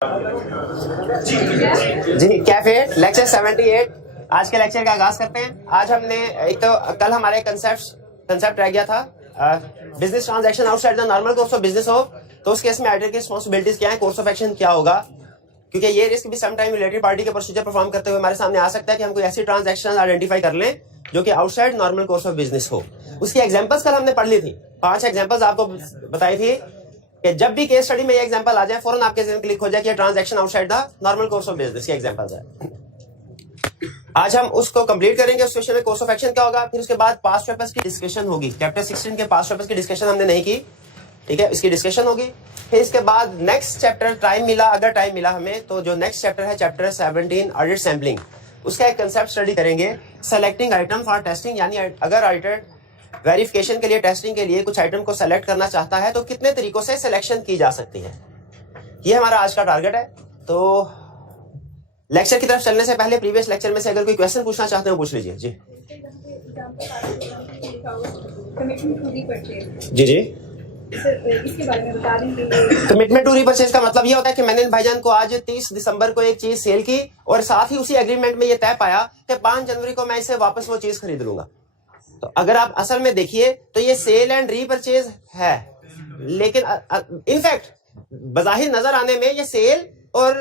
जी cafe lecture 78। आज के lecture का आगाज करते हैं। आज हमने एक तो कल हमारे कंसेप्ट रह गया था business transaction outside the normal course of business हो तो उस केस में ऑडिटर की रिस्पांसिबिलिटीज क्या है, कोर्स ऑफ एक्शन क्या होगा, क्योंकि ये रिस्क भी सम टाइम रिलेटेड पार्टी के प्रोसीजर परफॉर्म करते हुए हमारे सामने आ सकता है कि हम कोई ऐसी ट्रांजैक्शन आइडेंटिफाई कर लें जो कि outside normal course of business हो। उसकी एग्जांपल्स कल हमने पढ़ ली थी, 5 एग्जांपल्स आपको बताई थी कि जब भी केस स्टडी में ये एग्जांपल आ जाए फौरन आपके जहन क्लिक हो जाए कि transaction outside the normal course of business की एग्जांपल्स है। आज हम उसको कंप्लीट करेंगे। उस क्वेश्चन में कोर्स ऑफ एक्शन क्या होगा, फिर उसके बाद पास्ट पेपर्स की डिस्कशन होगी। चैप्टर 16 के पास्ट पेपर्स की डिस्कशन हमने नहीं की, ठीक है, इसकी डिस्कशन होगी। फिर इसके बाद नेक्स्ट चैप्टर टाइम मिला, अगर टाइम मिला हमें तो जो नेक्स्ट चैप्टर है चैप्टर 17 ऑडिट सैम्पलिंग, उसका एक कंसेप्ट स्टडी करेंगे। सेलेक्टिंग आइटम फॉर टेस्टिंग, यानी अगर ऑडिटर वेरिफिकेशन के लिए, टेस्टिंग के लिए कुछ आइटम को सेलेक्ट करना चाहता है तो कितने तरीकों से सिलेक्शन की जा सकती है। ये हमारा आज का टारगेट है। तो लेक्चर की तरफ चलने से पहले प्रीवियस लेक्चर में से अगर कोई क्वेश्चन पूछना चाहते हो पूछ लीजिए। जी जी जी इसके बारे में बता देंगे। कमिटमेंट टू रीपरचेज का मतलब ये होता है कि मैंने भाईजान को आज 30 दिसंबर को एक चीज सेल की और साथ ही उसी एग्रीमेंट में ये तय पाया कि 5 जनवरी को मैं इसे वापस वो चीज खरीद लूंगा। तो अगर आप असल में देखिए तो ये सेल एंड रीपरचेज है, लेकिन इनफैक्ट बजाहिर नजर आने में ये सेल और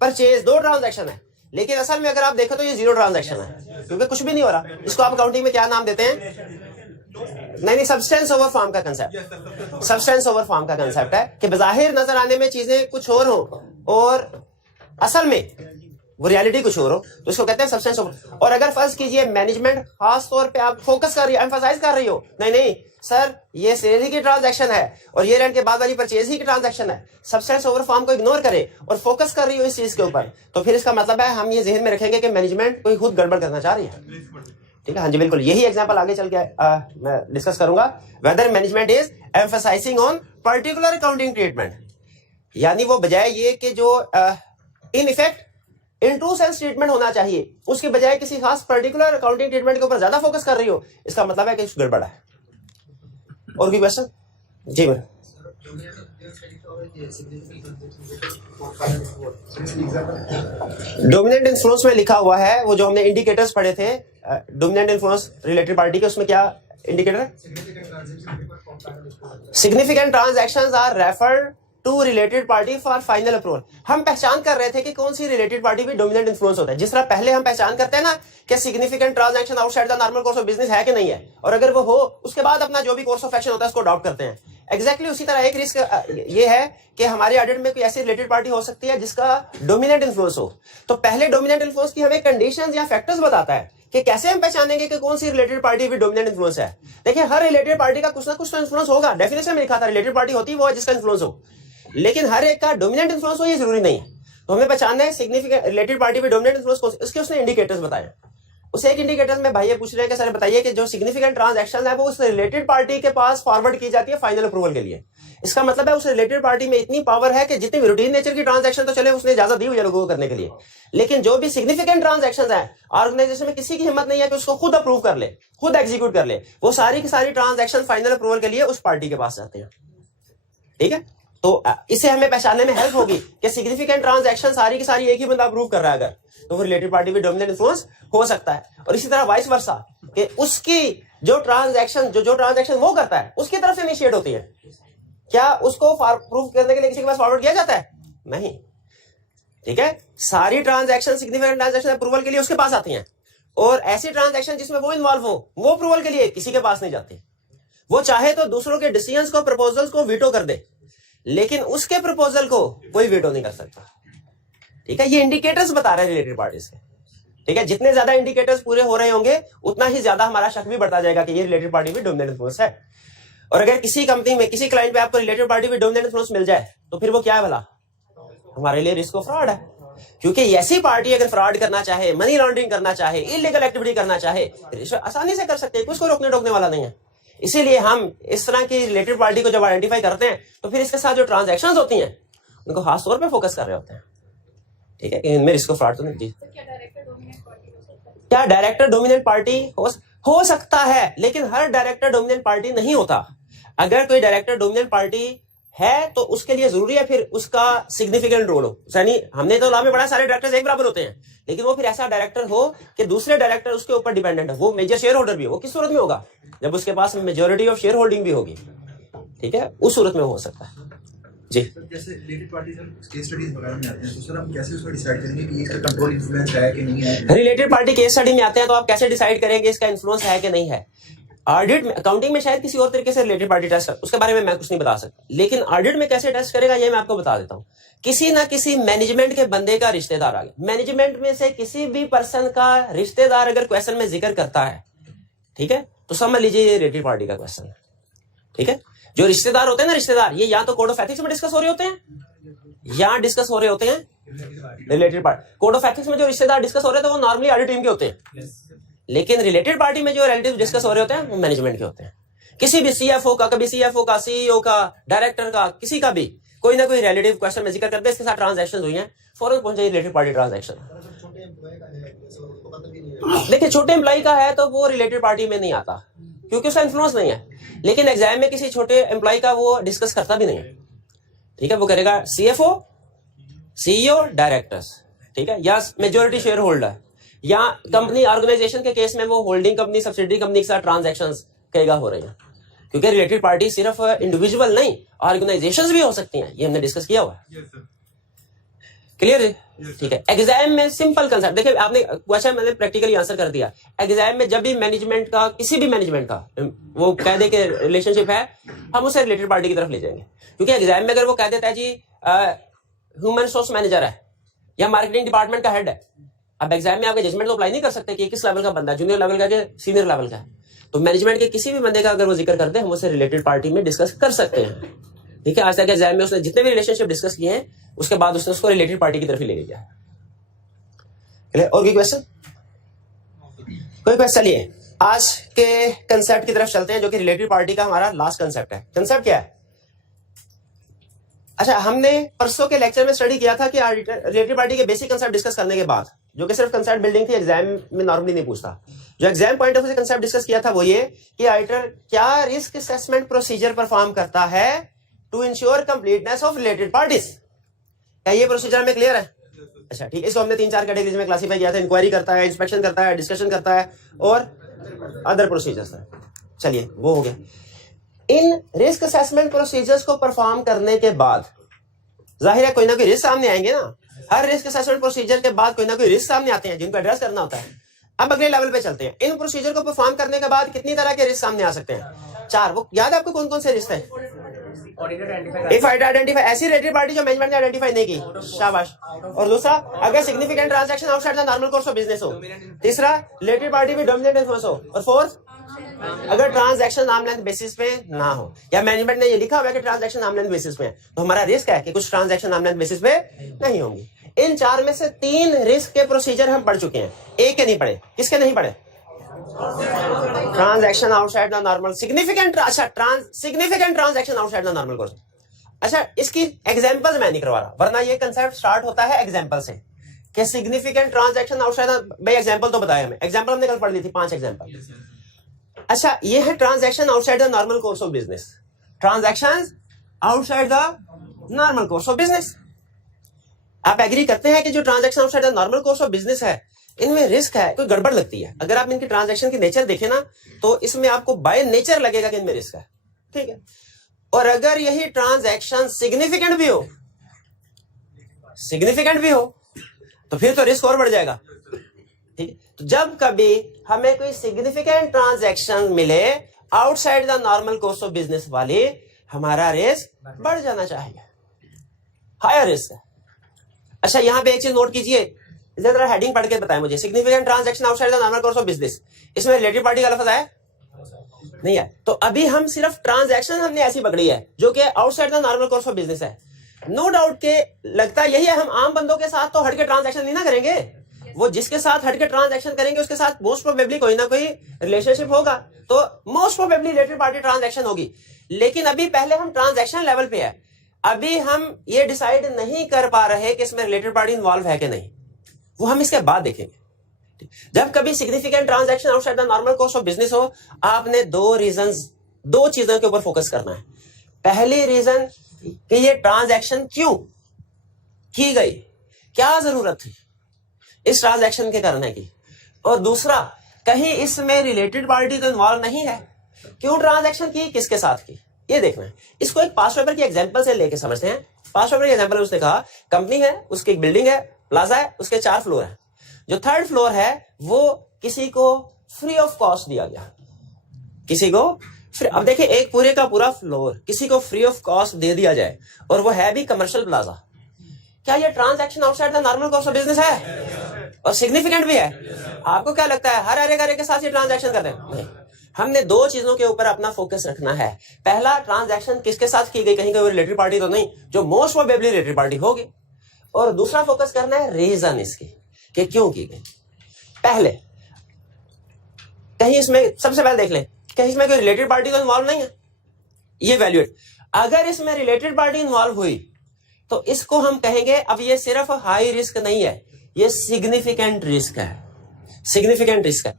परचेज 2 ट्रांजैक्शन है, लेकिन असल में अगर आप देखो तो ये 0 ट्रांजैक्शन है, क्योंकि कुछ भी नहीं हो रहा। इसको आप अकाउंटिंग में क्या नाम देते हैं? नहीं, सब्सटेंस ओवर फॉर्म का कंसेप्ट। सब्सटेंस ओवर फॉर्म का कंसेप्ट है कि बजाहिर नजर आने में चीजें कुछ और हो और असल में वो रियलिटी कुछ और हो, तो इसको कहते हैं सब्सटेंस ओवर। और अगर फर्ज कीजिए मैनेजमेंट खास तौर पे आप फोकस कर रही हो, एम्फसाइज कर रही हो, नहीं सर ये सेल ही की ट्रांजैक्शन है और ये रेंट के बाद वाली परचेज ही की ट्रांजैक्शन है, सब्सटेंस ओवर फॉर्म को इग्नोर करे और फोकस कर रही हो इस चीज के ऊपर, तो फिर इसका मतलब है हम ये जहन में रखेंगे कि मैनेजमेंट कोई खुद गड़बड़ करना चाह रही है। ठीक है, हाँ जी बिल्कुल, यही एग्जांपल आगे चल के मैं डिस्कस करूंगा। Whether management is emphasising on particular accounting treatment, यानी वो बजाय ये कि जो in effect in true sense treatment होना चाहिए उसके बजाय किसी खास पर्टिकुलर अकाउंटिंग ट्रीटमेंट के ऊपर ज्यादा फोकस कर रही हो, इसका मतलब है कि कुछ गड़बड़ है। और कोई क्वेश्चन? जी मैम। डोमिनेंट इन्फ्लुएंस में लिखा हुआ है वो जो हमने इंडिकेटर्स पढ़े थे, डोमिनेंट इन्फ्लुएंस रिलेटेड पार्टी के, उसमें क्या इंडिकेटर है? Significant transactions are referred to related party for final approval. हम पहचान कर रहे थे कि कौन सी रिलेटेड पार्टी भी डोमिनेंट इन्फ्लुएंस होता है। जिस तरह पहले हम पहचान करते हैं ना कि significant transaction outside the normal course of business है कि नहीं है, और अगर वो हो उसके बाद अपना जो भी कोर्स ऑफ एक्शन होता है उसको अडॉप्ट करते हैं। एग्जैक्टली उसी तरह एक रिस्क ये है कि हमारे ऑडिट में कोई ऐसी रिलेटेड पार्टी हो सकती है जिसका डोमिनेंट इन्फ्लुएंस हो। तो पहले डोमिनेंट इन्फ्लुएंस की हमें कंडीशंस या फैक्टर्स बताता है कि कैसे हम पहचानेंगे कि कौन सी रिलेटेड पार्टी भी डोमिनेंट इन्फ्लुएंस है। देखिए हर रिलेटेड पार्टी का कुछ ना कुछ तो इन्फ्लुएंस होगा। डेफिनेशन में लिखा था रिलेटेड पार्टी होती है वो है जिसका इन्फ्लुएंस हो, लेकिन हर एक का डोमिनेंट इन्फ्लुएंस हो ये जरूरी नहीं है। तो हमें पहचानना है सिग्निफिकेंट रिलेटेड पार्टी में डोमिनेंट इन्फ्लुएंस, इसके उसने इंडिकेटर्स बताए। उसे एक इंडिकेटर्स में भाई ये पूछ रहे हैं कि सर बताइए कि जो सिग्निफिकेंट ट्रांजैक्शन है वो उस रिलेटेड पार्टी के पास फॉरवर्ड की जाती है फाइनल अप्रूवल के लिए। इसका मतलब है उस रिलेटेड पार्टी में इतनी पावर है कि जितनी रूटीन नेचर की ट्रांजैक्शन तो चले उसने इजाजत दी हुई है लोगों को करने के लिए, लेकिन जो भी सिग्निफिकेंट ट्रांजैक्शन है ऑर्गेनाइजेशन में किसी की हिम्मत नहीं है कि उसको खुद अप्रूव कर ले, खुद एग्जीक्यूट कर ले, वो सारी की सारी ट्रांजैक्शन फाइनल अप्रूवल के लिए उस पार्टी के पास जाते हैं। ठीक है, तो इसे हमें पहचानने में हेल्प होगी कि सिग्निफिकेंट ट्रांजैक्शन सारी की सारी एक ही बंदा अप्रूव कर रहा है अगर, तो वो रिलेटेड पार्टी भी डोमिनेंट इन्फ्लुएंस हो सकता है। और इसी तरह वाइस वर्सा कि उसकी जो ट्रांजैक्शन वो करता है उसकी तरफ से इनिशिएट होती है, क्या उसको प्रूव करने के लिए किसी के पास फॉरवर्ड किया जाता है? नहीं। ठीक है, सारी ट्रांजैक्शन सिग्निफिकेंट ट्रांजैक्शन अप्रूवल के लिए उसके पास आती हैं, और ऐसी ट्रांजैक्शन जिसमें वो इन्वॉल्व हो वो अप्रूवल के लिए किसी के पास नहीं जाती। वो चाहे तो दूसरों के डिसीजंस को, प्रपोजल्स को वीटो कर दे, लेकिन उसके प्रपोजल को कोई वीटो नहीं कर सकता। ठीक है, ये इंडिकेटर्स बता रहे हैं रिलेटेड पार्टीज के। ठीक है, जितने ज्यादा इंडिकेटर्स पूरे हो रहे होंगे उतना ही ज्यादा हमारा शक भी बढ़ता जाएगा कि ये रिलेटेड पार्टी भी डोमिनेंट इन्फ्लुएंस है। और अगर किसी कंपनी में किसी क्लाइंट पे आपको रिलेटेड पार्टी भी डोमिनेंट इन्फ्लुएंस मिल जाए तो फिर वो क्या है भला? हमारे लिए रिस्क ऑफ फ्रॉड है, क्योंकि ऐसी पार्टी अगर फ्रॉड करना चाहे, मनी लॉन्ड्रिंग करना चाहे, इलीगल एक्टिविटी करना चाहे, आसानी से कर सकते हैं, कुछ को रोकने टोकने वाला नहीं है। इसीलिए हम इस तरह की रिलेटेड पार्टी को जब आइडेंटिफाई करते हैं तो फिर इसके साथ जो ट्रांजैक्शंस होती हैं उनको खास तौर पे फोकस कर रहे होते हैं। ठीक है, कि इनमें रिस्क ऑफ फ्रॉड तो नहीं। जी, क्या डायरेक्टर डोमिनेंट पार्टी हो सकता है, लेकिन हर डायरेक्टर डोमिनेंट पार्टी नहीं होता। अगर कोई डायरेक्टर डोमिनेंट पार्टी है तो उसके लिए जरूरी है फिर उसका सिग्निफिकेंट रोल हो। यानी हमने तो लॉ में बड़ा सारे डायरेक्टर्स एक बराबर होते हैं, लेकिन वो फिर ऐसा डायरेक्टर हो कि दूसरे डायरेक्टर उसके ऊपर डिपेंडेंट है, वो मेजर शेयर होल्डर भी हो। वो किस सूरत में होगा? जब उसके पास मेजोरिटी ऑफ शेयर होल्डिंग भी होगी, ठीक है, उस सूरत में हो सकता है जी। जैसे रिलेटेड पार्टीज हम केस स्टडीज वगैरह में आते हैं, तो सर हम कैसे उसको डिसाइड करेंगे कि इसका कंट्रोल इन्फ्लुएंस है कि नहीं है? रिलेटेड पार्टी केस स्टडी में आते हैं तो आप कैसे डिसाइड करेंगे इसका इन्फ्लुएंस है कि नहीं है? ऑडिट में, अकाउंटिंग में शायद किसी और तरीके से रिलेटेड पार्टी टेस्ट, उसके बारे में मैं कुछ नहीं बता सकता, लेकिन ऑडिट में कैसे टेस्ट करेगा ये मैं आपको बता देता हूं। किसी ना किसी मैनेजमेंट के बंदे का रिश्तेदार आ गया, मैनेजमेंट में से किसी भी पर्सन का रिश्तेदार अगर क्वेश्चन में जिक्र करता है, ठीक है, तो समझ लीजिए ये रिलेटेड पार्टी का क्वेश्चन है, ठीक है। जो रिश्तेदार होते हैं ना, रिश्तेदार, ये या तो कोड ऑफ एथिक्स में डिस्कस हो रहे होते हैं या डिस्कस हो रहे होते हैं related party. Code of ethics में जो रिश्तेदार डिस्कस हो रहे थे वो नॉर्मली ऑडिट टीम के होते हैं, लेकिन रिलेटेड पार्टी में जो रिलेटिव डिस्कस हो रहे होते हैं वो मैनेजमेंट के होते हैं। किसी भी सीएफओ का, कभी सीएफओ का, सीईओ का, डायरेक्टर का, किसी का भी कोई ना कोई रिलेटिव क्वेश्चन में जिक्र करते हैं, इसके साथ ट्रांजैक्शन हुई हैं, फौरन पहुंच जाए रिलेटेड पार्टी ट्रांजैक्शन। देखिए छोटे एम्प्लॉय का है तो वो रिलेटेड पार्टी में नहीं आता क्योंकि उसका इन्फ्लुएंस नहीं है, लेकिन एग्जाम में किसी छोटे एम्प्लॉय का वो डिस्कस करता भी नहीं है, ठीक है। वो करेगा सीएफओ, सीईओ, डायरेक्टर्स, ठीक है, या मेजोरिटी शेयर होल्डर, या कंपनी ऑर्गेनाइजेशन के केस में वो होल्डिंग कंपनी, सब्सिडरी कंपनी के साथ ट्रांजैक्शंस कहेगा हो रही है, क्योंकि रिलेटेड पार्टी सिर्फ इंडिविजुअल नहीं, ऑर्गेनाइजेशंस भी हो सकती हैं, ये हमने डिस्कस किया हुआ है। क्लियर है? ठीक है। एग्जाम में सिंपल कंसेप्ट, देखिए आपने क्वेश्चन मैंने प्रैक्टिकली आंसर कर दिया। एग्जाम में जब भी मैनेजमेंट का, किसी भी मैनेजमेंट का वो कह दे कि रिलेशनशिप है, हम उसे रिलेटेड पार्टी की तरफ ले जाएंगे, क्योंकि एग्जाम में अगर वो कह देता है जी ह्यूमन रिसोर्स मैनेजर है या मार्केटिंग डिपार्टमेंट का हेड है, अब एग्जाम में आपके जजमेंट तो अप्लाई नहीं कर सकते कि किस लेवल का बंदा है, जूनियर लेवल का है सीनियर लेवल का है। तो मैनेजमेंट के किसी भी बंदे का अगर वो जिक्र करते हैं, हम उसे रिलेटेड पार्टी में डिस्कस कर सकते हैं, ठीक है। आज तक एग्जाम में उसने जितने भी रिलेशनशिप डिस्कस किए हैं, उसके बाद उसने उसको रिलेटेड पार्टी की तरफ ही ले लिया है। और कोई क्वेश्चन? कोई क्वेश्चन? चलिए आज के कंसेप्ट की तरफ चलते हैं, जो कि रिलेटेड पार्टी का हमारा लास्ट कंसेप्ट है। कंसेप्ट क्या है? अच्छा, हमने परसों के लेक्चर में स्टडी किया था कि रिलेटेड पार्टी के बेसिक कंसेप्ट डिस्कस करने के बाद, जो कि सिर्फ कंसेप्ट बिल्डिंग थी, एग्जाम में नॉर्मली नहीं पूछता, जो एग्जाम पॉइंट ऑफ व्यू से कंसेप्ट डिस्कस किया था वो ये कि ऑडिटर क्या रिस्क असेसमेंट प्रोसीजर परफॉर्म करता है to ensure completeness of related parties. क्या ये प्रोसीजर में क्लियर है? अच्छा ठीक है। इसको हमने 3-4 कैटेगरीज में क्लासिफाई किया था, इंक्वायरी करता है, इंस्पेक्शन करता है, डिस्कशन करता है और अदर प्रोसीजर्स है। चलिए वो हो गया। इन रिस्क असेसमेंट प्रोसीजर्स को परफॉर्म करने के बाद जाहिर है कोई ना कोई रिस्क सामने आएंगे ना। हर रिस्क असेसमेंट प्रोसीजर के बाद कोई ना कोई रिस्क सामने आते हैं जिनको एड्रेस करना होता है। अब अगले लेवल पे चलते हैं। इन प्रोसीजर को परफॉर्म करने के बाद कितनी तरह के रिस्क सामने आ सकते हैं? 4। वो याद है आपको कौन कौन से रिस्क है? इफ आइडेंटिफाई, ऐसी रिलेटेड पार्टी जो मैनेजमेंट ने आइडेंटिफाई नहीं की, शाबाश। और दूसरा, अगर significant transaction outside the normal course of business हो। तीसरा, रिलेटेड पार्टी में डोमिनेंट इन्फ्लुएंस हो। और फोर्थ, अगर ट्रांजैक्शन आर्म लेंथ बेसिस पे ना हो, या मैनेजमेंट ने ये लिखा हुआ है कि ट्रांजैक्शन आर्म लेंथ बेसिस पे है, तो हमारा रिस्क है कि कुछ ट्रांजैक्शन आर्म लेंथ बेसिस पे नहीं होंगी। इन 4 में से 3 रिस्क के प्रोसीजर हम पढ़ चुके हैं, एक के नहीं पढ़े। किसके नहीं पढ़े? Transaction outside the normal, significant, अच्छा significant transaction outside the normal course. अच्छा, इसकी एग्जांपल्स मैं नहीं करवा रहा, वरना ये कंसेप्ट स्टार्ट होता है एग्जांपल से कि सिग्निफिकेंट ट्रांजैक्शन आउटसाइड द, भाई एग्जांपल तो बताया हमें, एग्जांपल हमने कल पढ़ ली थी 5 एग्जांपल। अच्छा, ये है transaction outside the normal course of business. Transactions outside the normal course of business. आप एग्री करते हैं कि जो transaction outside the normal course of business है, इनमें रिस्क है, कोई गड़बड़ लगती है। अगर आप इनकी ट्रांजैक्शन की नेचर देखें ना, तो इसमें आपको बाय नेचर लगेगा कि इनमें रिस्क है, ठीक है। और अगर यही ट्रांजैक्शन सिग्निफिकेंट भी हो, तो फिर तो रिस्क और बढ़ जाएगा, ठीक है। तो जब कभी हमें कोई सिग्निफिकेंट ट्रांजैक्शन मिले outside the normal course of business वाली, हमारा रिस्क बढ़ जाना चाहिए, हायर रिस्क है। अच्छा, यहां पे एक चीज नोट कीजिए, जरा हेडिंग पढ़ के बताएं मुझे। Significant transaction outside the normal course of business, इसमें रिलेटेड पार्टी का लफ्ज आया नहीं है? तो अभी हम सिर्फ ट्रांजैक्शन हमने ऐसी पकड़ी है जो कि outside the normal course of business है। नो डाउट के लगता यही है, हम आम बंदों के साथ तो हटके ट्रांजैक्शन नहीं ना करेंगे, वो जिसके साथ हटके ट्रांजैक्शन करेंगे उसके साथ मोस्ट प्रोबेबली कोई ना कोई रिलेशनशिप होगा, तो most probably related party transaction होगी। लेकिन अभी पहले हम ट्रांजैक्शन लेवल पे है, अभी हम ये डिसाइड नहीं कर पा रहे कि इसमें रिलेटेड पार्टी इन्वॉल्व है कि नहीं, वो हम इसके बाद देखेंगे। जब कभी significant transaction outside the normal course of business हो, आपने 2 चीजों के ऊपर फोकस करना है। पहली रीजन कि ये ट्रांजैक्शन क्यों की गई, क्या जरूरत थी इस ट्रांजैक्शन के करने की, और दूसरा कहीं इसमें रिलेटेड पार्टी तो इन्वॉल्व नहीं है, क्यों ट्रांजैक्शन की, किसके साथ की, ये देखना है। इसको एक पास्ट पेपर की एग्जांपल से लेके समझते हैं। पास्ट पेपर की एग्जांपल उसने कहा कंपनी है, उसकी एक बिल्डिंग है, प्लाजा है, उसके 4 फ्लोर है। जो 3rd फ्लोर है वो किसी को फ्री ऑफ कॉस्ट दिया गया, किसी को फ्री। अब देखिए एक पूरे का पूरा फ्लोर किसी को फ्री ऑफ कॉस्ट दे दिया जाए और वो है भी कमर्शियल प्लाजा, क्या ये transaction outside the normal course of business है और सिग्निफिकेंट भी है? आपको क्या लगता है हर अरे के साथ ये ट्रांजैक्शन करते हैं? नहीं, हमने 2 चीजों के ऊपर अपना फोकस रखना है। पहला, ट्रांजैक्शन किसके साथ की गई, कहीं कोई रिलेटेड पार्टी तो नहीं जो मोस्ट प्रोबेबली रिलेटेड पार्टी होगी, और दूसरा फोकस करना है रीजन इसकी कि क्यों की गई। पहले कहीं इसमें सबसे पहले देख ले कहीं इसमें कोई रिलेटेड पार्टी तो इन्वॉल्व नहीं है, ये वैल्यूएट। अगर इसमें रिलेटेड पार्टी इन्वॉल्व हुई तो इसको हम कहेंगे अब ये सिर्फ हाई रिस्क नहीं है, ये सिग्निफिकेंट रिस्क है, सिग्निफिकेंट रिस्क है।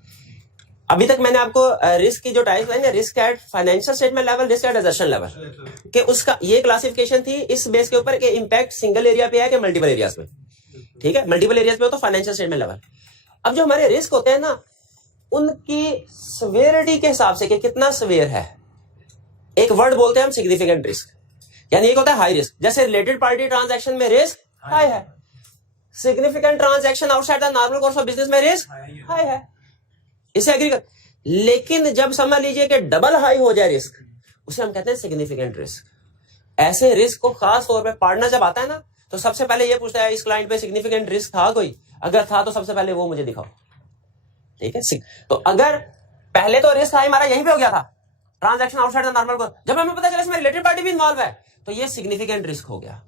अभी तक मैंने आपको रिस्क की जो टाइप्स बताई, risk at financial statement level, risk at asset level, कि उसका ये क्लासिफिकेशन थी इस बेस के ऊपर कि इंपैक्ट सिंगल एरिया पे है कि मल्टीपल एरियाज पे। ठीक है, मल्टीपल एरियाज पे हो तो फाइनेंशियल स्टेटमेंट लेवल। अब जो हमारे रिस्क होते हैं ना, उनकी सवेरिटी के हिसाब से कि कितना सवेयर है, एक वर्ड बोलते हैं हम सिग्निफिकेंट रिस्क, यानी एक होता है हाई रिस्क। जैसे रिलेटेड पार्टी ट्रांजैक्शन में रिस्क हाई है, significant transaction outside the normal course of business में रिस्क हाई है, इसे एग्री कर। लेकिन जब समझ लीजिए कि डबल हाई हो जाए रिस्क, उसे हम कहते हैं सिग्निफिकेंट रिस्क। ऐसे रिस्क को खास तौर पे पढ़ना जब आता है ना, तो सबसे पहले ये पूछता है इस क्लाइंट पे सिग्निफिकेंट रिस्क था कोई, अगर था तो सबसे पहले वो मुझे दिखाओ। ठीक है, तो अगर पहले तो रिस्क हाई हमारा यहीं पे हो गया था, transaction outside the normal course, जब हमें पता चला इसमें रिलेटेड पार्टी भी इन्वॉल्व है तो ये सिग्निफिकेंट रिस्क हो गया।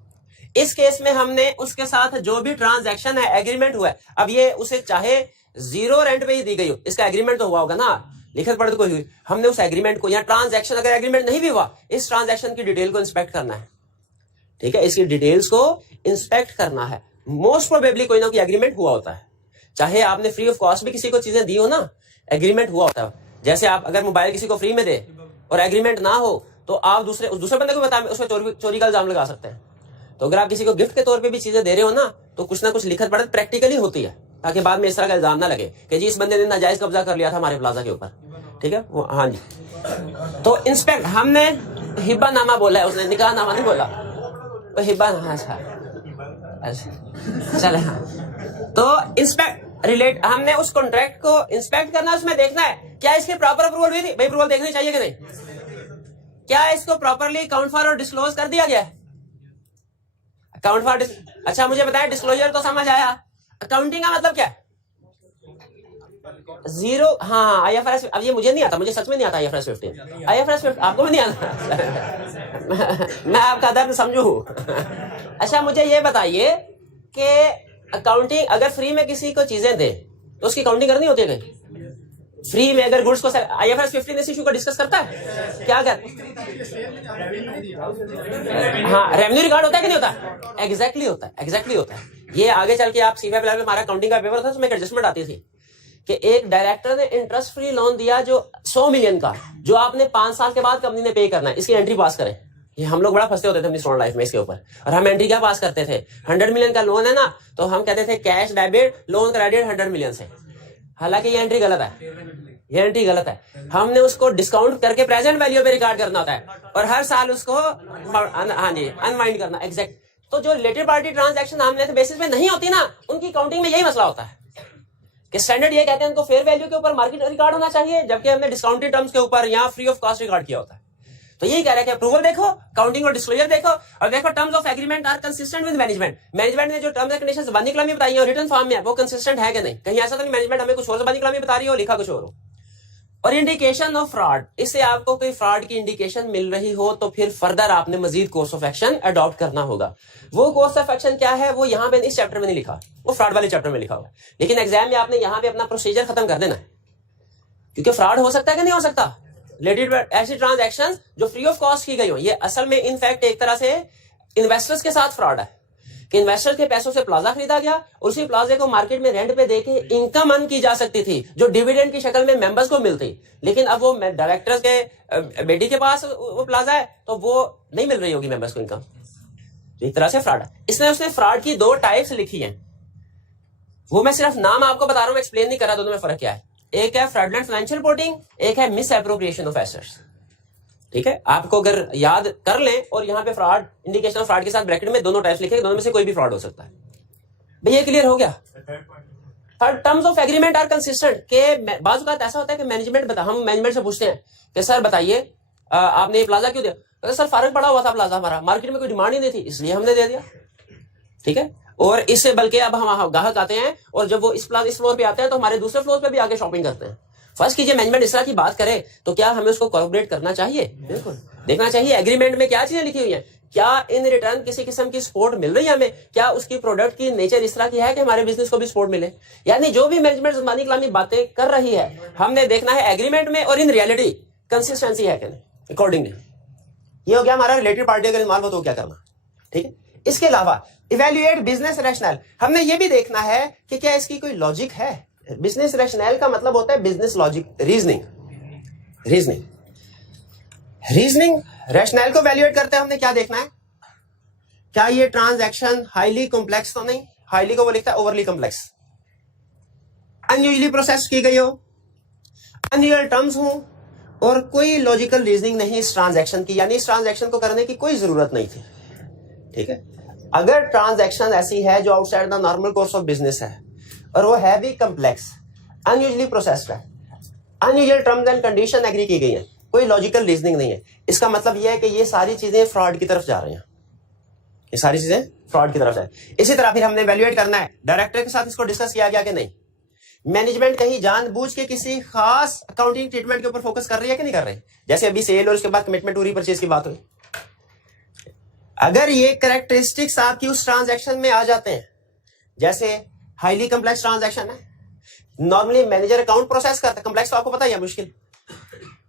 इस केस में हमने उसके साथ जो भी ट्रांजैक्शन है, एग्रीमेंट हुआ है, अब ये उसे चाहे 0 रेंट पे ही दी गई हो, इसका एग्रीमेंट तो हुआ होगा ना, लिखत पढ़त कोई हुई, हमने उस एग्रीमेंट को, या ट्रांजैक्शन अगर एग्रीमेंट नहीं भी हुआ, इस ट्रांजैक्शन की डिटेल को इंस्पेक्ट करना है। ठीक है, इसकी डिटेल्स को इंस्पेक्ट करना है। मोस्ट प्रोबेबली कोई ना कोई एग्रीमेंट हुआ होता है, चाहे आपने फ्री ऑफ कॉस्ट भी किसी को चीजें दी हो ना, एग्रीमेंट हुआ होता है। जैसे आप अगर मोबाइल किसी को फ्री में दे और एग्रीमेंट ना हो तो आप दूसरे बंदे को बता उसको चोरी का इल्जाम लगा सकते हैं। तो अगर आप किसी को गिफ्ट के तौर पे भी चीजें दे रहे हो ना, तो कुछ ना कुछ लिखत पढ़त प्रैक्टिकली होती है, ताकि बाद में इस तरह का इल्जाम ना लगे कि जी इस बंदे ने नाजायज कब्जा कर लिया था हमारे प्लाजा के ऊपर। ठीक है, वो हाँ जी। तो इंस्पेक्ट, हमने हिब्बा नामा बोला है, उसने निकाह नामा नहीं बोला, वो हिब्बा नामा। अच्छा चले, हाँ। तो इंस्पेक्ट रिलेट, हमने उस कॉन्ट्रैक्ट को इंस्पेक्ट करना, उसमें देखना है क्या इसकी प्रॉपर अप्रूवल हुई थी। भाई अप्रूवल देखनी चाहिए कि नहीं, क्या इसको प्रॉपरली अकाउंट फॉर और डिस्क्लोज कर दिया गया है, अकाउंट फॉर। अच्छा मुझे बताया, डिस्क्लोजर तो समझ आया, अकाउंटिंग का मतलब क्या है? 0, हाँ IFRS। अब ये मुझे नहीं आता, मुझे सच में नहीं आता IFRS 15। IFRS 15 आपको भी नहीं आता? मैं आपका दर्द समझू। अच्छा मुझे ये बताइए कि अकाउंटिंग अगर फ्री में किसी को चीजें दे तो उसकी अकाउंटिंग करनी होती है कहीं? फ्री में अगर गुड्स को IFRS 15 इस इशू को डिस्कस करता है, क्या कर? हाँ, रेवेन्यू रिकॉर्ड होता है कि नहीं होता? एग्जैक्टली होता है, एग्जैक्टली होता है। ये आगे चल के आप CFA में हमारा अकाउंटिंग का पेपर था, उसमें एक एडजस्टमेंट आती थी कि एक डायरेक्टर ने इंटरेस्ट फ्री लोन दिया जो 100 मिलियन का, जो आपने 5 साल के बाद कंपनी ने पे करना है, इसकी एंट्री पास करें। ये हम लोग बड़ा फंसते होते थे अपनी स्टूडेंट लाइफ में इसके ऊपर, और हम एंट्री क्या पास करते थे? 100 मिलियन का लोन है ना, तो हम कहते थे cash debit loan credit 100 million से। हालांकि ये एंट्री गलत है, ये एंट्री गलत है। हमने उसको डिस्काउंट करके प्रेजेंट वैल्यू पे रिकॉर्ड करना होता है और हर साल उसको हाँ जी अनवाइंड करना। एग्जैक्ट। तो जो रिलेटेड पार्टी ट्रांजैक्शन आमने बेसिस पे नहीं होती ना, उनकी काउंटिंग में यही मसला होता है कि स्टैंडर्ड ये कहते हैं उनको फेयर वैल्यू के ऊपर मार्केट रिकॉर्ड होना चाहिए, जबकि हमने डिस्काउंटेड टर्म्स के ऊपर या फ्री ऑफ कॉस्ट रिकॉर्ड किया होता है। तो यही कह रहा है कि अप्रूवल देखो, काउंटिंग और डिस्क्लोजर देखो, और देखो terms of agreement are consistent with management. Management ने जो टर्म्स एंड कंडीशंस बंदी कलामी बताई है और रिटन फॉर्म में वो कंसिस्टेंट है कि नहीं। कहीं ऐसा तो नहीं मैनेजमेंट हमें कुछ और बंदी कलामी बता रही हो, लिखा कुछ और हो। और इंडिकेशन ऑफ फ्रॉड, इससे आपको कोई फ्रॉड की इंडिकेशन मिल रही हो तो फिर फर्दर आपने मजीद कोर्स ऑफ एक्शन अडॉप्ट करना होगा। वो कोर्स ऑफ एक्शन क्या है वो यहाँ पे इस चैप्टर में नहीं लिखा, वो फ्रॉड वाले चैप्टर में लिखा हुआ, लेकिन एग्जाम में आपने यहाँ पे अपना प्रोसीजर खत्म कर देना है, क्योंकि फ्रॉड हो सकता है कि नहीं हो सकता। रिलेटेड ऐसी ट्रांजैक्शंस जो फ्री ऑफ कॉस्ट की गई हो, ये असल में इनफैक्ट एक तरह से इन्वेस्टर्स के साथ फ्रॉड है कि इन्वेस्टर के पैसों से प्लाजा खरीदा गया, उसी प्लाजे को मार्केट में रेंट पे देके इनकम अर्न की जा सकती थी जो डिविडेंड की शक्ल में मेंबर्स को मिलती। लेकिन अब वो डायरेक्टर्स के बेटी के पास वो प्लाजा है तो वो नहीं मिल रही होगी मेंबर्स को इनकम। एक तरह से फ्रॉड है। इसने उसने फ्रॉड की 2 टाइप्स लिखी हैं, वो मैं सिर्फ नाम आपको बता रहा हूं, एक्सप्लेन नहीं कर रहा दोनों में फर्क क्या है। एक है फ्रॉडलेंट फाइनेंशियल रिपोर्टिंग, एक है मिस एप्रोप्रिएशन ऑफ एसेट्स। ठीक है, आपको अगर याद कर लें और यहाँ पे फ्रॉड इंडिकेशन ऑफ फ्रॉड के साथ ब्रैकेट में दोनों टाइप्स लिखे, दोनों में से कोई भी फ्रॉड हो सकता है। भैया क्लियर हो गया। Terms of agreement are consistent के बाजू का ऐसा होता है कि मैनेजमेंट हम मैनेजमेंट से पूछते हैं कि सर बताइए आपने ये प्लाजा क्यों दिया, तो सर फर्क पड़ा हुआ था प्लाजा हमारा, मार्केट में कोई डिमांड ही नहीं थी इसलिए हमने दे दिया। ठीक है, और इससे बल्कि अब हम ग्राहक आते हैं और जब वो इस फ्लोर पे आते हैं तो हमारे दूसरे फ्लोर पे भी आके शॉपिंग करते हैं। फर्स्ट कीजिए मैनेजमेंट इस तरह की बात करे तो क्या हमें उसको कोऑपरेट करना चाहिए? बिल्कुल देखना चाहिए एग्रीमेंट में क्या चीजें लिखी हुई हैं, क्या इन रिटर्न किसी किस्म की सपोर्ट मिल रही है हमें, क्या उसकी प्रोडक्ट की नेचर इस तरह की है कि हमारे बिजनेस को भी सपोर्ट मिले। यानी जो भी मैनेजमेंट ज़बानी कलामी बातें कर रही है हमने देखना है एग्रीमेंट में और इन रियलिटी कंसिस्टेंसी है कि नहीं अकॉर्डिंगली। ये हो गया हमारा रिलेटेड पार्टी अगर इन्वॉल्व हो तो क्या करना। ठीक है, इसके अलावा इवेल्युएट बिजनेस रैशनल, हमने ये भी देखना है कि क्या इसकी कोई लॉजिक है। बिजनेस रैशनल का मतलब होता है बिजनेस लॉजिक, रीजनिंग रैशनल को वैल्यूएट करते हैं हमने क्या देखना है, क्या ये ट्रांजैक्शन हाईली कॉम्प्लेक्स तो नहीं, हाईली को वो लिखता है ओवरली कॉम्प्लेक्स, अनयूजुअली प्रोसेस की गई हो, अनयूजुअल टर्म्स हो और कोई लॉजिकल रीजनिंग नहीं इस ट्रांजैक्शन की, यानी इस ट्रांजैक्शन को करने की कोई जरूरत नहीं थी। ठीक है, अगर ट्रांजैक्शन ऐसी है जो outside the normal course of business है और वो है भी कम्प्लेक्स, अनयूजुअली प्रोसेस्ड है, unusual terms and condition agree की गई है, कोई लॉजिकल रीजनिंग नहीं है, इसका मतलब यह है कि ये सारी चीजें फ्रॉड की तरफ जा रही हैं, ये सारी चीजें फ्रॉड की तरफ जा रही है। इसी तरह फिर हमने इवैल्यूएट करना है, डायरेक्टर के साथ इसको डिस्कस किया गया कि नहीं, मैनेजमेंट कहीं जानबूझ के किसी खास अकाउंटिंग ट्रीटमेंट के ऊपर फोकस कर रही है कि नहीं कर रही, जैसे अभी सेल और उसके बाद कमिटमेंट टू रीपरचेज की बात हुई। अगर ये कैरेक्टरिस्टिक्स आपकी उस ट्रांजैक्शन में आ जाते हैं, जैसे हाईली कम्प्लेक्स ट्रांजैक्शन है, नॉर्मली मैनेजर अकाउंट प्रोसेस करता है, कम्प्लेक्स तो आपको पता ही है मुश्किल,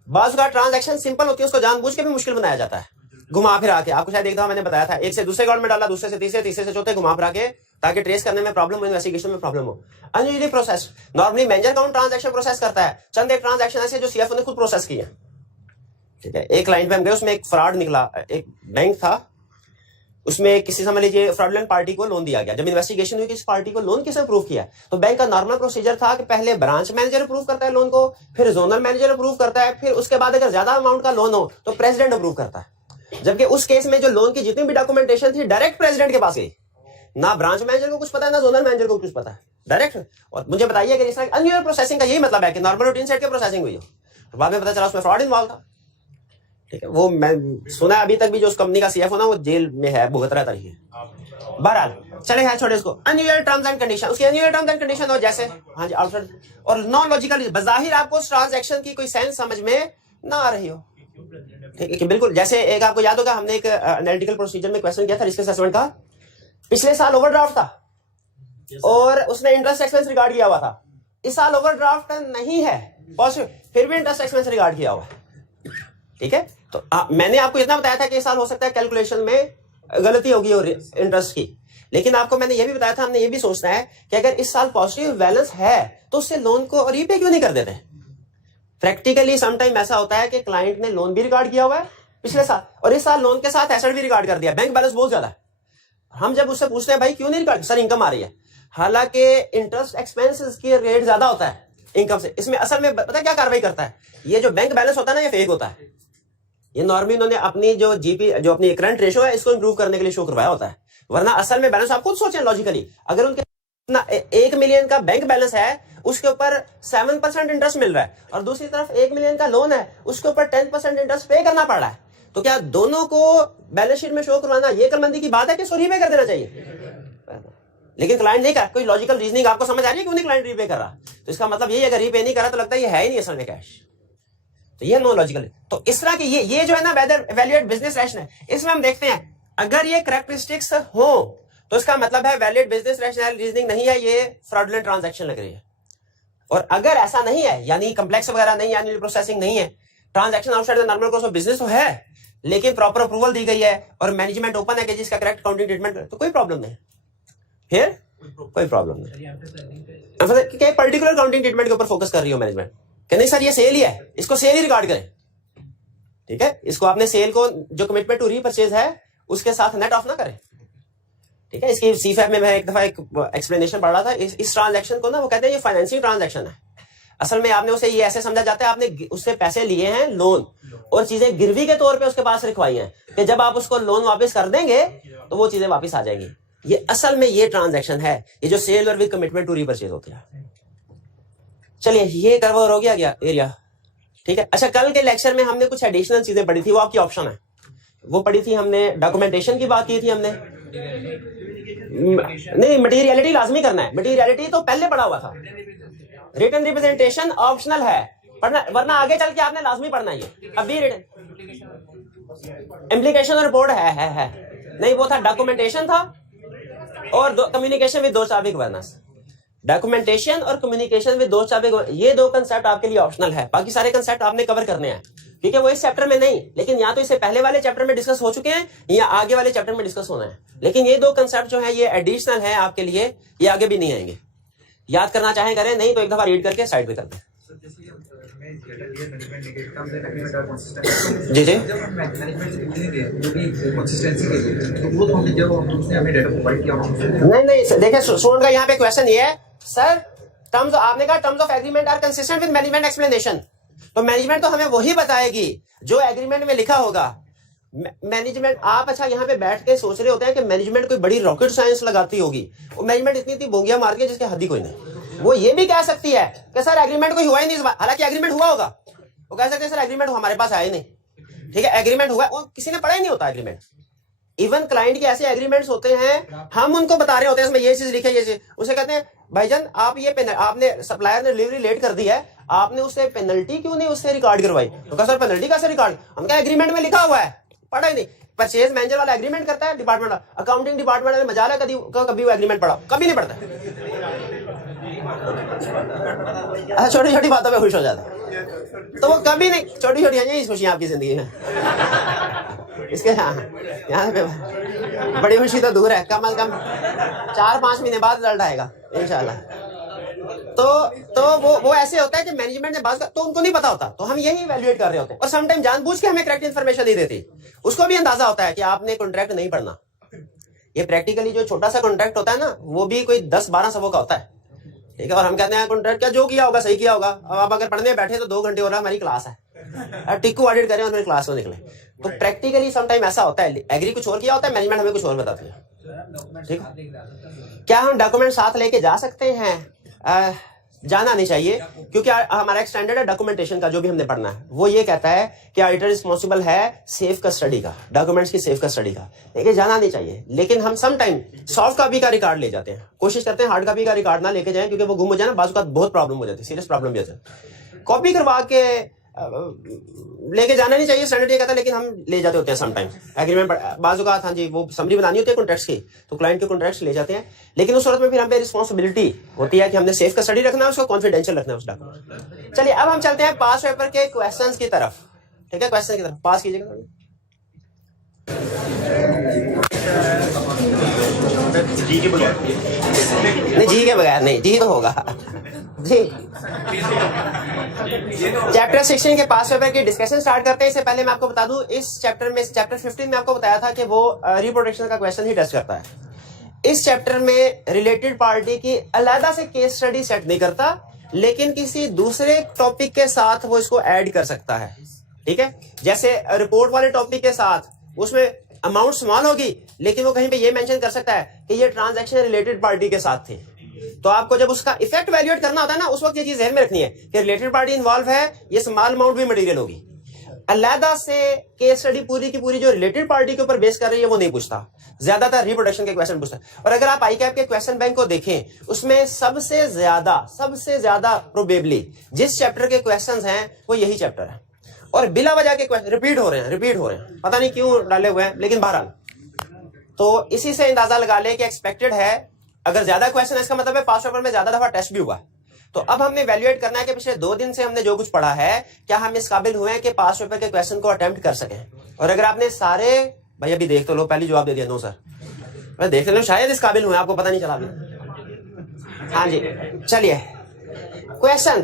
बाज़ का ट्रांजैक्शन सिंपल होती है उसको जानबूझ के भी मुश्किल बनाया जाता है, घुमा फिरा के। आपको शायद एक दफा मैंने बताया था, एक से दूसरे अकाउंट में डाला, दूसरे से तीसरे, तीसरे से चौथे, घुमा फिरा के, ताकि ट्रेस करने में प्रॉब्लम हो, इन्वेस्टिगेशन में प्रॉब्लम हो। Unusually process, normally manager account transaction process करता है, चंद एक ट्रांजैक्शन ऐसे जो सीएफओ ने खुद प्रोसेस किया। ठीक है, एक क्लाइंट पे हम गए, उसमें एक फ्रॉड निकला, एक बैंक था, उसमें किसी समझ लीजिए फ्रॉडलेंट पार्टी को लोन दिया गया। जब इन्वेस्टिगेशन हुई कि इस पार्टी को लोन किसने अप्रूव किया, तो बैंक का नॉर्मल प्रोसीजर था कि पहले ब्रांच मैनेजर अप्रूव करता है लोन को, फिर जोनल मैनेजर अप्रूव करता है, फिर उसके बाद अगर ज्यादा अमाउंट का लोन हो तो प्रेसिडेंट अप्रूव करता है। जबकि उस केस में जो लोन की जितनी भी डॉक्यूमेंटेशन थी डायरेक्ट प्रेसिडेंट के पास गई, ना ब्रांच मैनेजर को कुछ पता है ना जोनल मैनेजर को कुछ पता है, डायरेक्ट। और मुझे बताइए अगर इस तरह अनयूजुअल प्रोसेसिंग का यही मतलब है कि नॉर्मल रूटीन सेट के प्रोसेसिंग हुई हो, तो बाद में पता चला उसमें फ्रॉड इन्वॉल्व था। ठीक है, वो मैं सुना अभी तक भी जो उस कंपनी का सीएफओ ना वो जेल में है, भुगत रहा था। बहरहाल चले है छोटे इसको। अनयूजुअल टर्म्स एंड कंडीशन, उसकी अनयूजुअल टर्म्स एंड कंडीशन हो जैसे हाँ जी अल्टरनेट और नॉन लॉजिकल, बजाहिर आपको उस ट्रांजैक्शन की कोई सेंस समझ में ना आ रही हो। ठीक है, बिल्कुल जैसे एक आपको याद होगा हमने एक एनालिटिकल प्रोसीजर में क्वेश्चन किया था रिस्क असेसमेंट का, पिछले साल ओवरड्राफ्ट था और उसने इंटरेस्ट एक्सपेंस रिकॉर्ड किया हुआ था, इस साल ओवरड्राफ्ट नहीं है पॉजिटिव, फिर भी इंटरेस्ट एक्सपेंस रिकॉर्ड किया हुआ है। ठीक है, तो मैंने आपको इतना बताया था कि इस साल हो सकता है कैलकुलेशन में गलती होगी और इंटरेस्ट की, लेकिन आपको मैंने ये भी बताया था हमने ये भी सोचना है कि अगर इस साल पॉजिटिव बैलेंस है तो उससे लोन को रीपे क्यों नहीं कर देते। प्रैक्टिकली समटाइम ऐसा होता है कि क्लाइंट ने लोन भी रिकॉर्ड किया हुआ है पिछले साल और इस साल लोन के साथ एसेट भी रिकॉर्ड कर दिया, बैंक बैलेंस बहुत ज्यादा है। हम जब उससे पूछते हैं भाई क्यों नहीं रिकॉर्ड, सर इनकम आ रही है, हालांकि इंटरेस्ट एक्सपेंसेस की रेट ज्यादा होता है इनकम से। इसमें असल में पता क्या कार्रवाई करता है, ये जो बैंक बैलेंस होता है ना ये फेक होता है, ये नॉर्मली उन्होंने अपनी जो जीपी जो अपनी करंट रेशो है इसको इंप्रूव करने के लिए शो करवाया होता है, वरना असल में बैलेंस आप खुद सोचें लॉजिकली, अगर उनके 1 मिलियन का बैंक बैलेंस है उसके ऊपर 7% इंटरेस्ट मिल रहा है और दूसरी तरफ 1 मिलियन का लोन है उसके ऊपर 10% इंटरेस्ट पे करना पड़ रहा है, तो क्या दोनों को बैलेंस शीट में शो करवाना ये कलमंदी की बात है कि इसको रीपे कर देना चाहिए। लेकिन क्लाइंट नहीं कर, कोई लॉजिकल रीजनिंग आपको समझ आ रही है क्यों नहीं क्लाइंट रीपे कर रहा, तो इसका मतलब ये अगर रीपे नहीं करा तो लगता है ये है ही नहीं असल में कैश, तो ये नो लॉजिकल। तो इस तरह की ये जो है ना वेदर वैल्यूएट बिजनेस रैशनल, इसमें हम देखते हैं अगर ये कैरेक्टरिस्टिक्स हो तो इसका मतलब है वैलिड बिजनेस रैशनल रीजनिंग नहीं है, ये फ्रॉडुलेंट ट्रांजैक्शन लग रही है। और अगर ऐसा नहीं है यानी कम्प्लेक्स वगैरह नहीं है, प्रोसेसिंग नहीं है, transaction outside the normal course of business तो है लेकिन प्रॉपर अप्रूवल दी गई है और मैनेजमेंट ओपन है कि जिसका करेक्ट अकाउंटिंग ट्रीटमेंट, तो कोई प्रॉब्लम नहीं। फिर कोई प्रॉब्लम नहीं। क्या पर्टिकुलर अकाउंटिंग ट्रीटमेंट के ऊपर फोकस कर रही हो मैनेजमेंट कि नहीं सर ये सेल ही है, इसको सेल ही रिकॉर्ड करें, ठीक है, इसको आपने सेल को जो कमिटमेंट टू रीपरचेज है उसके साथ नेट ऑफ ना करें, ठीक है। इसकी सीफैप में मैं एक दफा एक एक्सप्लेनेशन पढ़ रहा था, इस ट्रांजैक्शन को ना वो कहते हैं ये फाइनेंसिंग ट्रांजैक्शन है। असल में आपने उसे ये ऐसे समझा जाता है आपने उससे पैसे लिए हैं लोन और चीजें गिरवी के तौर पे उसके पास रखवाई हैं कि जब आप उसको लोन वापस कर देंगे तो वो चीजें वापस आ जाएंगी। ये असल में ये ट्रांजैक्शन है, ये जो सेल और विद कमिटमेंट टू रीपरचेज होती है। चलिए ये कवर हो गया एरिया, ठीक है। अच्छा कल के लेक्चर में हमने कुछ एडिशनल चीजें पढ़ी थी, वो आपकी ऑप्शन है, वो पढ़ी थी हमने, डॉक्यूमेंटेशन की बात की थी हमने। नहीं मटीरियलिटी लाजमी करना है, मटीरियलिटी तो पहले पढ़ा हुआ था, रिटन रिप्रेजेंटेशन ऑप्शनल है पढ़ना, वरना आगे चल के आपने लाजमी पढ़ना है ये। अभी रिटन इम्प्लीकेशन और रिपोर्ट है नहीं, वो था डॉक्यूमेंटेशन था और कम्युनिकेशन विद दो टॉपिक गवर्नेंस। डॉक्यूमेंटेशन और कम्युनिकेशन विद दो टॉपिक, ये दो कंसेप्ट आपके लिए ऑप्शनल है, बाकी सारे कंसेप्ट आपने कवर करने हैं, ठीक है। वो इस चैप्टर में नहीं, लेकिन या तो इससे पहले वाले चैप्टर में डिस्कस हो चुके हैं या आगे वाले चैप्टर में डिस्कस होना है, लेकिन ये दो कंसेप्ट जो है ये एडिशनल है आपके लिए, ये आगे भी नहीं आएंगे। याद करना चाहे करें, नहीं तो एक दफा रीड करके साइड पे कर दें। जी जी जब हम मैनेजमेंट से कितने थे जो कि कंसिस्टेंसी के लिए, तो वो तो हमने जब उसने हमें डेटा प्रोवाइड किया नहीं देखिए स्टूडेंट का यहाँ पे क्वेश्चन ये है सर टर्म्स, आपने कहा terms of agreement are consistent with management explanation, तो मैनेजमेंट तो हमें वही बताएगी जो एग्रीमेंट में लिखा होगा। मैनेजमेंट आप अच्छा यहाँ पे बैठ के सोच रहे होते हैं कि मैनेजमेंट कोई बड़ी रॉकेट साइंस लगाती होगी, वो मैनेजमेंट इतनी बोंगिया मार के जिसके हद ही कोई नहीं। वो ये भी कह सकती है कि सर एग्रीमेंट कोई हुआ ही नहीं, हालांकि एग्रीमेंट हुआ होगा, वो कह सकते हैं सर एग्रीमेंट हमारे पास आया ही नहीं, ठीक है, एग्रीमेंट हुआ, वो किसी ने पढ़ा ही नहीं होता एग्रीमेंट। इवन क्लाइंट के ऐसे एग्रीमेंट्स होते हैं, हम उनको बता रहे होते हैं इसमें ये चीज लिखे, ये चीज, उसे कहते हैं भाईजान आप ये आपने सप्लायर ने डिलीवरी लेट कर दी है, आपने उससे पेनल्टी क्यों नहीं उससे रिकॉर्ड करवाई, तो कहा सर पेनल्टी कैसे रिकॉर्ड, हम कहा एग्रीमेंट में लिखा हुआ है, पढ़ा ही नहीं। परचेज मैनेजर वाला एग्रीमेंट करता है, डिपार्टमेंट वाला, अकाउंटिंग डिपार्टमेंट वाले मजाल है कभी वो एग्रीमेंट पढ़ा, कभी नहीं पढ़ता। छोटी छोटी बातों पे खुश हो जाता है, तो वो कभी नहीं, छोटी छोटी यही खुशियां आपकी जिंदगी में, इसके यहाँ पे बड़ी खुशी तो दूर है, कम अज कम 4-5 महीने बाद रिजल्ट आएगा इंशाल्लाह। तो वो ऐसे होता है कि मैनेजमेंट ने बात तो उनको नहीं पता होता, तो हम यही इवैल्यूएट कर रहे होते हैं, और समटाइम जानबूझ के हमें करेक्ट इन्फॉर्मेशन नहीं देती, उसको भी अंदाजा होता है कि आपने कॉन्ट्रैक्ट नहीं पढ़ना। ये प्रैक्टिकली जो छोटा सा कॉन्ट्रैक्ट होता है ना, वो भी कोई 10-12 सबों का होता है, ठीक है, और हम कहते हैं कॉन्ट्रैक्ट क्या जो किया होगा सही किया होगा। अब आप अगर पढ़ने बैठे तो 2 घंटे हो रहा हमारी क्लास है, टिक्कू ऑडिट करें और मेरी क्लास में निकले, तो प्रैक्टिकली समटाइम ऐसा होता है, एग्री कुछ और किया होता है, मैनेजमेंट हमें कुछ और बताती है, ठीक है। क्या हम डॉक्यूमेंट साथ लेके जा सकते हैं? जाना नहीं चाहिए, क्योंकि हमारा एक स्टैंडर्ड है डॉक्यूमेंटेशन का, जो भी हमने पढ़ना है वो ये कहता है कि ऑडिटर रिस्पॉन्सिबल है सेफ कस्टडी का, डॉक्यूमेंट्स की सेफ कस्टडी का, देखिए जाना नहीं चाहिए। लेकिन हम सम टाइम सॉफ्ट कॉपी का रिकॉर्ड ले जाते हैं, कोशिश करते हैं हार्ड कॉपी का रिकॉर्ड ना लेके जाएं, क्योंकि वो गुम हो जाए ना, बाजू का बहुत प्रॉब्लम हो जाती है, सीरियस प्रॉब्लम भी हो जाती है। कॉपी करवा के लेके जाना नहीं चाहिए, स्टैंडर्ड ये कहता है, लेकिन हम ले जाते होते हैं समटाइम एग्रीमेंट बाजू का, हाँ जी वो समरी बनानी होती है कॉन्ट्रैक्ट्स की, तो क्लाइंट के कॉन्ट्रैक्ट्स ले जाते हैं, लेकिन उस सूरत में फिर हम पे रिस्पॉन्सिबिलिटी होती है कि हमने सेफ कस्टडी रखना है, उसको कॉन्फिडेंशियल रखना है उस डॉक्यूमेंट। चलिए अब हम चलते हैं पास पेपर के क्वेश्चंस की तरफ, ठीक है, क्वेश्चन की तरफ पास कीजिएगा। जी के बगैर नहीं, जी के बगैर नहीं, जी तो होगा जी। चैप्टर 16 के पास पेपर की डिस्कशन स्टार्ट करते हैं। इससे पहले मैं आपको बता दूं, इस चैप्टर में, चैप्टर 15 में आपको बताया था कि वो रिप्रोडक्शन का क्वेश्चन ही टेस्ट करता है। इस चैप्टर में रिलेटेड पार्टी की अलग से केस स्टडी सेट नहीं करता, लेकिन किसी दूसरे टॉपिक के साथ वो इसको ऐड कर सकता है, ठीक है। जैसे रिपोर्ट वाले टॉपिक के साथ उसमें अमाउंट स्मॉल होगी, लेकिन वो कहीं पे ये मेंशन कर सकता है कि ये ट्रांजैक्शन रिलेटेड पार्टी के साथ थी। तो आपको जब उसका इफेक्ट वैल्यूएट करना होता है ना, उस वक्त ये चीज ध्यान में रखनी है कि रिलेटेड पार्टी इन्वॉल्व है, ये स्मॉल अमाउंट भी मटेरियल होगी। अलहदा से केस स्टडी पूरी की पूरी जो रिलेटेड पार्टी के ऊपर बेस कर रही है वो नहीं पूछता, ज्यादातर रिप्रोडक्शन के क्वेश्चन पूछता है। और अगर आप आईकैप के क्वेश्चन बैंक को देखें, उसमें सबसे ज्यादा प्रोबेबली जिस चैप्टर के क्वेश्चंस हैं वो यही चैप्टर है, और बिला वजह के क्वेश्चन रिपीट हो रहे हैं, पता नहीं क्यों डाले हुए हैं, लेकिन बहरहाल तो इसी से अंदाजा लगा ले कि एक्सपेक्टेड है। अगर ज्यादा क्वेश्चन है इसका मतलब है पास पेपर में ज्यादा दफा टेस्ट भी हुआ। तो अब हमने वैल्यूएट करना है कि पिछले 2 दिन से हमने जो कुछ पढ़ा है, क्या हम इस काबिल हुए हैं कि पास पेपर के क्वेश्चन को अटेम्प्ट कर सकें। और अगर आपने सारे, भाई अभी देख तो लो, पहले जवाब दे दिया नो सर, मैं देख लो शायद इस काबिल हुए, आपको पता नहीं चला अभी। हाँ जी चलिए क्वेश्चन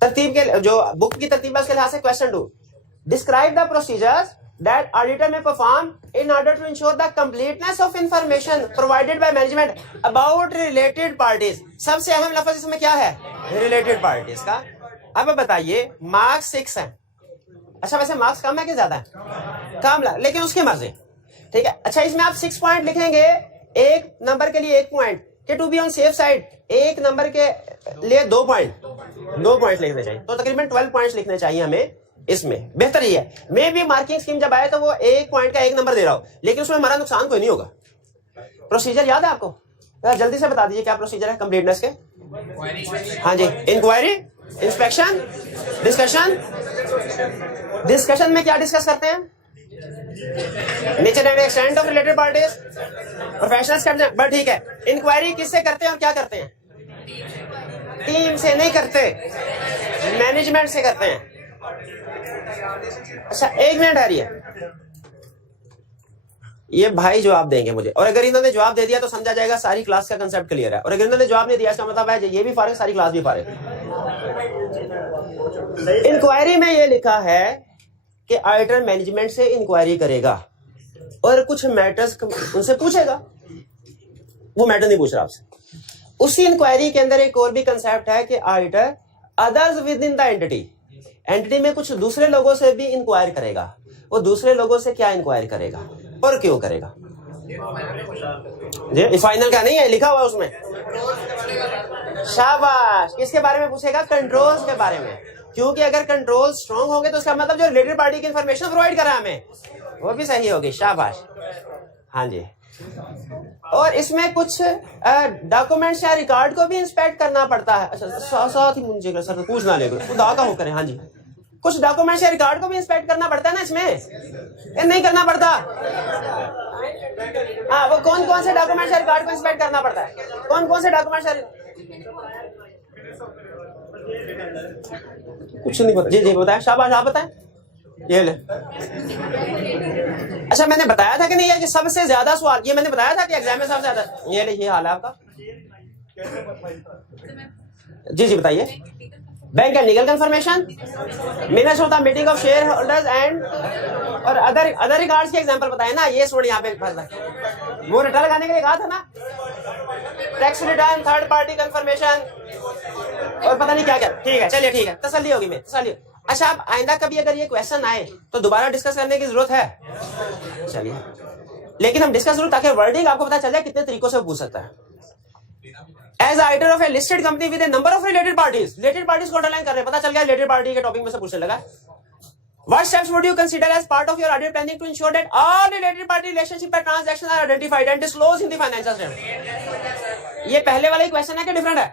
तरतीब के जो बुक की तरतीब है उसके लिहाज से question 2, describe the procedures that auditor may perform in order to ensure the completeness of information provided by management about related parties। सबसे अहम लफ्ज इसमें क्या है? related parties का। अब बताइए मार्क्स 6 है। अच्छा वैसे मार्क्स कम है कि ज्यादा है? कम, लेकिन उसकी मर्जी, ठीक है। अच्छा इसमें आप 6 पॉइंट लिखेंगे, एक नंबर के लिए 1 पॉइंट, कि to be on safe side एक नंबर के लिए 2 पॉइंट लिखने चाहिए, तो तकरीबन 12 पॉइंट्स लिखने चाहिए हमें। इसमें बेहतर ही है, मे भी मार्किंग स्कीम जब आए तो वो 1 पॉइंट का 1 नंबर दे रहा हो, लेकिन उसमें हमारा नुकसान कोई नहीं होगा। प्रोसीजर याद है आपको? जल्दी से बता दीजिए क्या प्रोसीजर है कंप्लीटनेस के। हाँ जी, इंक्वायरी, इंस्पेक्शन, डिस्कशन में क्या डिस्कस करते हैं? Nature and extent of related parties, professional, but ठीक है। इंक्वायरी किससे करते हैं और क्या करते हैं? टीम से नहीं करते, मैनेजमेंट से करते हैं। अच्छा 1 मिनट आ रही है, ये भाई जवाब देंगे मुझे, और अगर इन्होंने जवाब दे दिया तो समझा जाएगा सारी क्लास का कंसेप्ट क्लियर है, और अगर इन्होंने जवाब नहीं दिया इसका मतलब है ये भी फारिग, सारी क्लास भी फारिग। इंक्वायरी में ये लिखा है कि ऑडिटर मैनेजमेंट से इंक्वायरी करेगा और कुछ मैटर्स उनसे पूछेगा, वो मैटर नहीं पूछ रहा आपसे। उसी इंक्वायरी के अंदर एक और भी कंसेप्ट है कि auditor others with in the entity में कुछ दूसरे लोगों से भी इंक्वायर करेगा। वो दूसरे लोगों से क्या इंक्वायर करेगा और क्यों करेगा? ये फाइनल का नहीं है, लिखा हुआ उसमें। शाबाश, किसके बारे में पूछेगा? कंट्रोल्स के बारे में, क्योंकि अगर कंट्रोल स्ट्रांग होंगे तो उसका मतलब जो रिलेटेड पार्टी की इंफॉर्मेशन प्रोवाइड करा हमें वो भी सही होगी। शाबाश, हाँ जी। और इसमें कुछ डॉक्यूमेंट्स या रिकॉर्ड को भी इंस्पेक्ट करना पड़ता है। अच्छा साथ ही मुझे सर पूछना लेगा खुदा का हो करे। हाँ जी, कुछ डॉक्यूमेंट्स या रिकॉर्ड को भी इंस्पेक्ट करना पड़ता है ना इसमें, नहीं करना पड़ता? हाँ, वो कौन कौन से डॉक्यूमेंट्स या रिकॉर्ड को इंस्पेक्ट करना पड़ता है? कौन से डॉक्यूमेंट्स? कुछ नहीं पता। जी बताएं, शाबाश, आप बताएं। ये ले। अच्छा मैंने बताया था कि नहीं है कि सबसे ज्यादा सवाल, ये मैंने बताया था कि एग्जाम में सबसे ज्यादा, ये ले, ये हाल है आपका। जी बताइए। Bank and legal confirmation, minutes of the meeting of share holders and और अदर रिकॉर्ड्स के एग्जांपल बताए ना। ये सुन यहाँ पे वो रिटर्न लगाने के लिए कहा था ना, tax return, third party confirmation और पता नहीं क्या क्या। ठीक है, चलिए ठीक है, तसल्ली होगी मैं, तसल्ली। अच्छा आप आइंदा कभी अगर ये क्वेश्चन आए तो दोबारा डिस्कस करने की जरूरत है, चलिए, लेकिन हम डिस्कस जरूर, ताकि वर्डिंग आपको पता चल जाए कितने तरीकों से पूछ सकता है। As auditor of a listed company with a number of related parties को अंडरलाइन कर रहे हैं, पता चल गया रिलेटेड पार्टी के टॉपिक में से पूछने लगा। What steps would you consider as part of your audit planning to ensure that all related party relationship and transactions are identified and disclosed in the financial statement? ये पहले वाला ही question है कि डिफरेंट है?